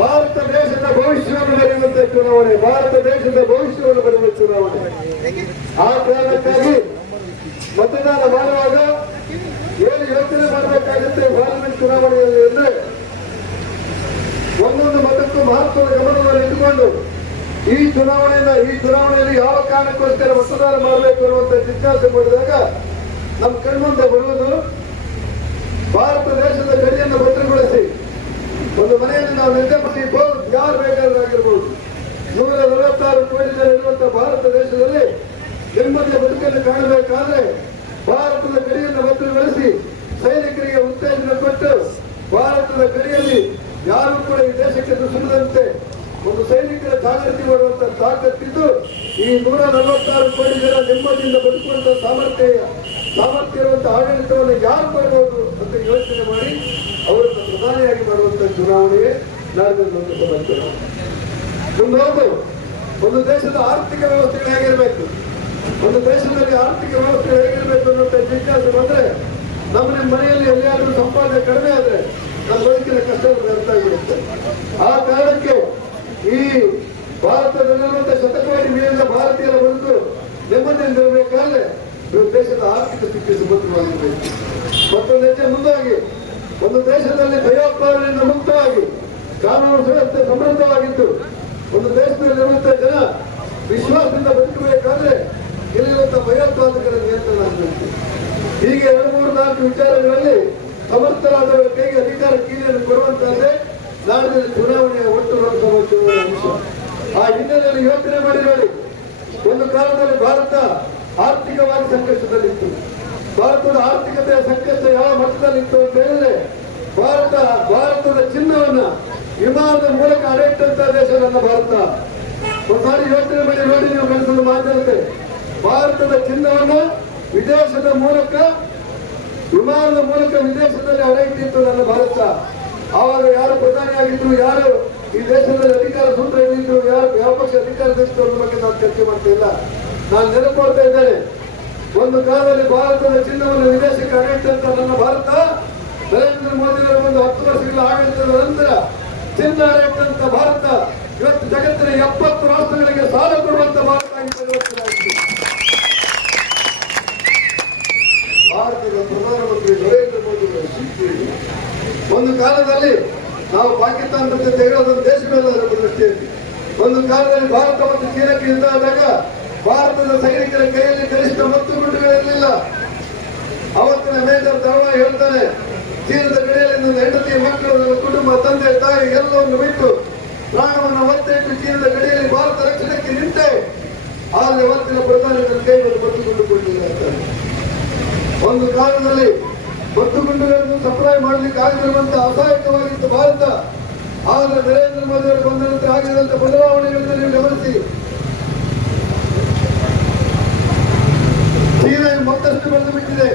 ಭಾರತ ದೇಶದ ಭವಿಷ್ಯವನ್ನು ಬರೆಯುವಂತಹ ಚುನಾವಣೆ, ಭಾರತ ದೇಶದ ಭವಿಷ್ಯವನ್ನು ಬರೆಯುವ ಚುನಾವಣೆ. ಆ ಕಾರಣಕ್ಕಾಗಿ ಮತದಾನ ಮಾಡುವಾಗ ಏನು ಯೋಚನೆ ಮಾಡಬೇಕಾಗುತ್ತೆ ಪಾರ್ಲಿಮೆಂಟ್ ಚುನಾವಣೆಯಲ್ಲಿ ಅಂದ್ರೆ, ಒಂದೊಂದು ಮತಕ್ಕೂ ಮಹತ್ವದ ಗಮನವನ್ನು ಇಟ್ಟುಕೊಂಡು ಈ ಚುನಾವಣೆಯಲ್ಲಿ ಯಾವ ಕಾರಣಕ್ಕೋಸ್ಕರ ಮತದಾನ ಮಾಡಬೇಕು ಅನ್ನುವಂಥ ಜಿಜ್ಞಾಸೆ ಮಾಡಿದಾಗ ನಮ್ಮ ಕಣ್ಮುಂದೆ ಬರುವುದು ಭಾರತ ದೇಶದ ಗಡಿಯನ್ನು ಭದ್ರಗೊಳಿಸಿ ಒಂದು ಮನೆಯಲ್ಲಿ ನಾವು ನಿರ್ದೇಶಿಸಬಹುದು. ಯಾರು ಬೇಕಾದ್ರಾಗಿರ್ಬೋದು, 146 ಕೋಟಿ ಜನ ಇರುವಂತಹ ಭಾರತ ದೇಶದಲ್ಲಿ ನೆಮ್ಮದಿಯ ಬದುಕನ್ನು ಕಾಣಬೇಕಾದ್ರೆ ಭಾರತದ ಗಡಿಯನ್ನು ಭದ್ರಗೊಳಿಸಿ ಸೈನಿಕರಿಗೆ ಉತ್ತೇಜನ ಕೊಟ್ಟು ಭಾರತದ ಗಡಿಯಲ್ಲಿ ಯಾರು ಕೂಡ ಈ ದೇಶಕ್ಕೆ ನುಸುಳದಂತೆ ಒಂದು ಸೈನಿಕರ ಜಾಗೃತಿ ಮಾಡುವಂತಹ ತಾಕತ್ತಿದ್ದು ಈ 146 ಕೋಟಿ ಜನ ನೆಮ್ಮದಿಯಿಂದ ಬದುಕುವಂತಹ ಸಾಮರ್ಥ್ಯ ಇರುವಂತಹ ಆಡಳಿತವನ್ನು ಯಾರು ಮಾಡಬಹುದು ಅಂತ ಯೋಚನೆ ಮಾಡಿ ಅವರನ್ನು ಪ್ರಧಾನಿಯಾಗಿ ಮಾಡುವಂತಹ ಚುನಾವಣೆಯೇ ನಾಡಿನ ಮುಂದೊಂದು ಒಂದು ದೇಶದ ಆರ್ಥಿಕ ವ್ಯವಸ್ಥೆಗಳು ಹೇಗಿರಬೇಕು, ಒಂದು ದೇಶದಲ್ಲಿ ಆರ್ಥಿಕ ವ್ಯವಸ್ಥೆ ಹೇಗಿರಬೇಕು ಅನ್ನುವಂಥ ಜಿಜ್ಞಾಸೆ ಬಂದ್ರೆ ನಮ್ಮ ಮನೆಯಲ್ಲಿ ಎಲ್ಲಿಯಾದ್ರೂ ಸಂಪಾದನೆ ಕಡಿಮೆ ಆದ್ರೆ ನಮ್ಮ ಬದುಕಿನ ಕಷ್ಟಗಳು ಅರ್ಥ ಆಗಿಬಿಡುತ್ತೆ. ಆ ಕಾರಣಕ್ಕೆ ಈ ಭಾರತದಲ್ಲಿರುವಂತಹ ಶತಕೋಟಿ ಮೀರಿದ ಭಾರತೀಯರ ಬದುಕು ನೆಮ್ಮದಿಯಿಂದಿರಬೇಕಾದ್ರೆ ದೇಶದ ಆರ್ಥಿಕ ಸ್ಥಿತಿ ಸುಭದ್ರವಾಗಿರಬೇಕು. ಮತ್ತೊಂದು ಹೆಜ್ಜೆ ಮುಂದಾಗಿ ಒಂದು ದೇಶದಲ್ಲಿ ಭಯೋತ್ಪಾದನೆಯಿಂದ ಮುಕ್ತವಾಗಿ ಕಾನೂನು ಸುವ್ಯವಸ್ಥೆ ಸಮೃದ್ಧವಾಗಿದ್ದು ಒಂದು ದೇಶದಲ್ಲಿರುವಂತಹ ಜನ ವಿಶ್ವಾಸದಿಂದ ಬದುಕಬೇಕಾದ್ರೆ ಇಲ್ಲಿರುವಂತಹ ಭಯೋತ್ಪಾದಕರ ನಿಯಂತ್ರಣ ಆಗಬೇಕು. ಹೀಗೆ 2-3-4 ವಿಚಾರಗಳಲ್ಲಿ ಸಮರ್ಥರಾದವರ ಕೈಗೆ ಅಧಿಕಾರ ಕೀಲಿಯನ್ನು ಕೊಡುವಂತಹದ್ದೇ ನಾಡಿನ ಚುನಾವಣೆಯ ಒಟ್ಟು ಲೋಕಸಭಾ ಚುನಾವಣೆ ಅಂಶ. ಆ ಹಿನ್ನೆಲೆಯಲ್ಲಿ ಯೋಚನೆ ಮಾಡಿ ನೋಡಿ, ಒಂದು ಕಾಲದಲ್ಲಿ ಭಾರತ ಆರ್ಥಿಕವಾಗಿ ಸಂಕಷ್ಟದಲ್ಲಿತ್ತು. ಭಾರತದ ಆರ್ಥಿಕತೆಯ ಸಂಕಷ್ಟ ಯಾವ ಮಟ್ಟದಲ್ಲಿತ್ತು ಅಂತ ಹೇಳಿದ್ರೆ ಭಾರತದ ಚಿನ್ನವನ್ನ ವಿಮಾನದ ಮೂಲಕ ಅಡೆಯಿಟ್ಟಂತಹ ದೇಶ ನನ್ನ ಭಾರತ. ಒಂದ್ಸಾರಿ ಯೋಚನೆ ಮಾಡಿ ನೋಡಿ, ನೀವು ಮನಸ್ಸನ್ನು ಮಾತಾಡುತ್ತೆ. ಭಾರತದ ಚಿನ್ನವನ್ನ ವಿದೇಶದ ಮೂಲಕ ವಿಮಾನದ ಮೂಲಕ ವಿದೇಶದಲ್ಲಿ ಅಡೆಯಿಟ್ಟಿತ್ತು ನನ್ನ ಭಾರತ. ಆವಾಗ ಯಾರು ಪ್ರಧಾನಿಯಾಗಿದ್ರು, ಯಾರು ಈ ದೇಶದಲ್ಲಿ ಅಧಿಕಾರ ಸೂತ್ರ ಹಿಡಿದಿದ್ರು, ಯಾರು ಯಾವ ಪಕ್ಷ ಅಧಿಕಾರದಲ್ಲಿತ್ತು ಅನ್ನೋ ಬಗ್ಗೆ ನಾನು ಚರ್ಚೆ ಮಾಡ್ತಾ ಇಲ್ಲ. ನಾನು ನೆನಪು ಮಾಡ್ತಾ ಇದ್ದೇನೆ, ಒಂದು ಕಾಲದಲ್ಲಿ ಭಾರತದ ಚಿನ್ನವನ್ನು ವಿದೇಶಕ್ಕೆ ಅಡೆಯಿಟ್ಟಂತ ನನ್ನ ಭಾರತ ನರೇಂದ್ರ ಮೋದಿಯವರ ಒಂದು 10 ವರ್ಷಗಳ ಆಡಳಿತದ ನಂತರ ಚಿನ್ನ ಅಡೆಯಿಟ್ಟಂತ ಭಾರತ ಇವತ್ತು ಜಗತ್ತಿನ 70 ರಾಷ್ಟ್ರಗಳಿಗೆ ಸಾಲ ಕೊಡುವಂತ ಭಾರತ ಆಗಿ ಪರಿವರ್ತನೆ ಆಗಿದೆ. ಭಾರತದ ಪ್ರಧಾನಮಂತ್ರಿ ನರೇಂದ್ರ ಮೋದಿ ಅವರ ಶಿಸ್ತು. ಒಂದು ಕಾಲದಲ್ಲಿ ನಾವು ಪಾಕಿಸ್ತಾನದ ಜೊತೆ ಹೇಳೋದೊಂದು ದೇಶವೆಲ್ಲ ದೃಷ್ಟಿಯಲ್ಲಿ ಒಂದು ಕಾಲದಲ್ಲಿ ಭಾರತ ಮತ್ತು ಚೀನಾಕ್ಕೆ ಯುದ್ಧ ಆದಾಗ ಭಾರತದ ಸೈನಿಕರ ಕೈಯಲ್ಲಿ ಕನಿಷ್ಠ 10 ಗುಂಡುಗಳಿರಲಿಲ್ಲ. ಅವತ್ತಿನ ಮೇಜರ್ ಧರ್ಮ ಹೇಳ್ತಾನೆ, ಚೀನದ ಗಡಿಯಲ್ಲಿ ನನ್ನ ಹೆಂಡತಿ, ಮಕ್ಕಳು, ನನ್ನ ಕುಟುಂಬ, ತಂದೆ, ತಾಯಿ ಎಲ್ಲವನ್ನು ಬಿಟ್ಟು ಪ್ರಾಣವನ್ನು ಒತ್ತೆ ಇಟ್ಟು ಚೀನದ ಗಡಿಯಲ್ಲಿ ಭಾರತ ರಕ್ಷಣೆಗೆ ನಿಂತೆ. ಆದರೆ ಅವತ್ತಿನ ಪ್ರಧಾನಿ ನನ್ನ ಕೈಗಳನ್ನು ಬತ್ತುಕೊಂಡು ಕೊಟ್ಟಿಲ್ಲ ಅಂತಾರೆ. ಒಂದು ಕಾಲದಲ್ಲಿ ಬತ್ತುಗುಂಡುಗಳನ್ನು ಸಪ್ಲೈ ಮಾಡಲಿಕ್ಕೆ ಆಗದಿರುವಂತಹ ಅಸಹಾಯಕವಾಗಿತ್ತು ಭಾರತ. ಆದರೆ ನರೇಂದ್ರ ಮೋದಿ ಅವರು ಬಂದ ನಂತರ ಆಗಿರುವಂತಹ ಬದಲಾವಣೆಗಳನ್ನು ನೀವು ಗಮನಿಸಿ. ಚೀನಾ ಮತ್ತಷ್ಟು ಬೆಳೆದು ಬಿಟ್ಟಿದೆ.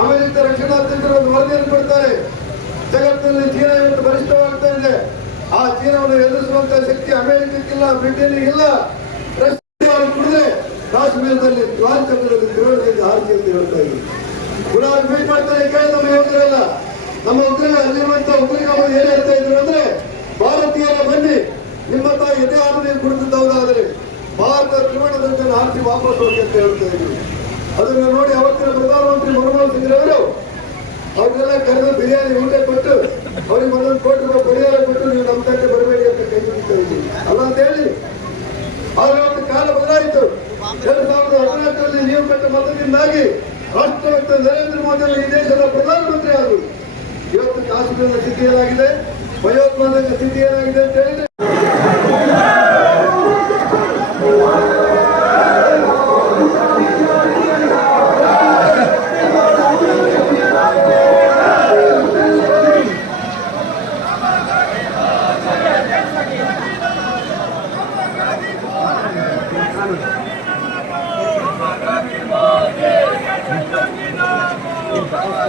ಅಮೆರಿಕ ರಕ್ಷಣಾ ತಜ್ಞರು ಒಂದು ವರದಿಯನ್ನು ಕೊಡ್ತಾರೆ, ಜಗತ್ತಿನಲ್ಲಿ ಚೀನಾ ಇವತ್ತು ಬಲಿಷ್ಠವಾಗ್ತಾ ಇದೆ. ಆ ಚೀನಾವನ್ನು ಎದುರಿಸುವಂತಹ ಶಕ್ತಿ ಅಮೆರಿಕಕ್ಕಿಲ್ಲ, ಬ್ರಿಟನ್ನಿಗಿಲ್ಲ, ರಷ್ಯಾ ಕುಡಿದ್ರೆ ಕಾಶ್ಮೀರದಲ್ಲಿ ದ್ವಾರಚಕ್ರದಲ್ಲಿ ತಿರುವಳಿಗೆ ಹಾರಿಸಿ ಅಂತ ಹೇಳ್ತಾ ಇದ್ದೀವಿ. ಪುನಃ ಮೀಟ್ ಮಾಡ್ತಾರೆ, ಕೇಳಿ ನಮ್ಮ ಯೋಧರೆಲ್ಲ ನಮ್ಮ ಉಗ್ರ ಅಲ್ಲಿರುವಂತಹ ಉಗ್ರಗಾಮ ಏನ್ ಹೇಳ್ತಾ ಇದ್ರು ಅಂದ್ರೆ, ಭಾರತೀಯರ ಬನ್ನಿ ನಿಮ್ಮ ತಾಯಿ ಎದೆ ಆದ್ರೆ ಕುಡಿದಿದ್ದವರಾದರೆ ಭಾರತದ ತ್ರಿವರ್ಣದಲ್ಲಿ ಆರಿಸಿ ವಾಪಸ್ ಹೋಗಿ ಅಂತ ಹೇಳ್ತಾ ಇದ್ರು. ಅದನ್ನ ನೋಡಿ ಅವತ್ತಿನ ಪ್ರಧಾನಮಂತ್ರಿ ಮನಮೋಹನ್ ಸಿಂಗ್ ಅವರು ಅವ್ರಿಗೆಲ್ಲ ಕರೆದು ಬಿರಿಯಾನಿ ಊಟ ಕೊಟ್ಟು ಅವ್ರಿಗೆ 1 ಕೋಟಿ ರೂಪಾಯಿ ಪರಿಹಾರ ಕೊಟ್ಟು ನೀವು ನಮ್ಮ ತಂದೆ ಬರಬೇಡಿ ಅಂತ ಕೈ ಮುಗಿತಾ ಇದ್ದೀವಿ ಅಲ್ಲ ಅಂತ ಹೇಳಿ. ಆದ್ರೆ ಒಂದು ಕಾಲ ಬದಲಾಯಿತು. 2014ರಲ್ಲಿ ನೀವು ಕೊಟ್ಟ ಮತದಿಂದಾಗಿ ರಾಷ್ಟ್ರವತ್ತ ನರೇಂದ್ರ ಮೋದಿ ಅವರು ಈ ದೇಶದ ಪ್ರಧಾನಮಂತ್ರಿ ಆದರು. ಇವತ್ತು ಕಾಶ್ಮೀರದ ಸ್ಥಿತಿ ಏನಾಗಿದೆ, ಭಯೋತ್ಪಾದಕ ಸ್ಥಿತಿ ಏನಾಗಿದೆ ಅಂತ ಹೇಳಿದ್ರೆ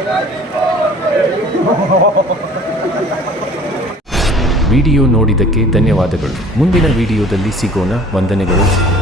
Gandhi, ವಿಡಿಯೋ ನೋಡಿದ್ದಕ್ಕೆ ಧನ್ಯವಾದಗಳು. ಮುಂದಿನ ವಿಡಿಯೋದಲ್ಲಿ ಸಿಗೋಣ. ವಂದನೆಗಳು.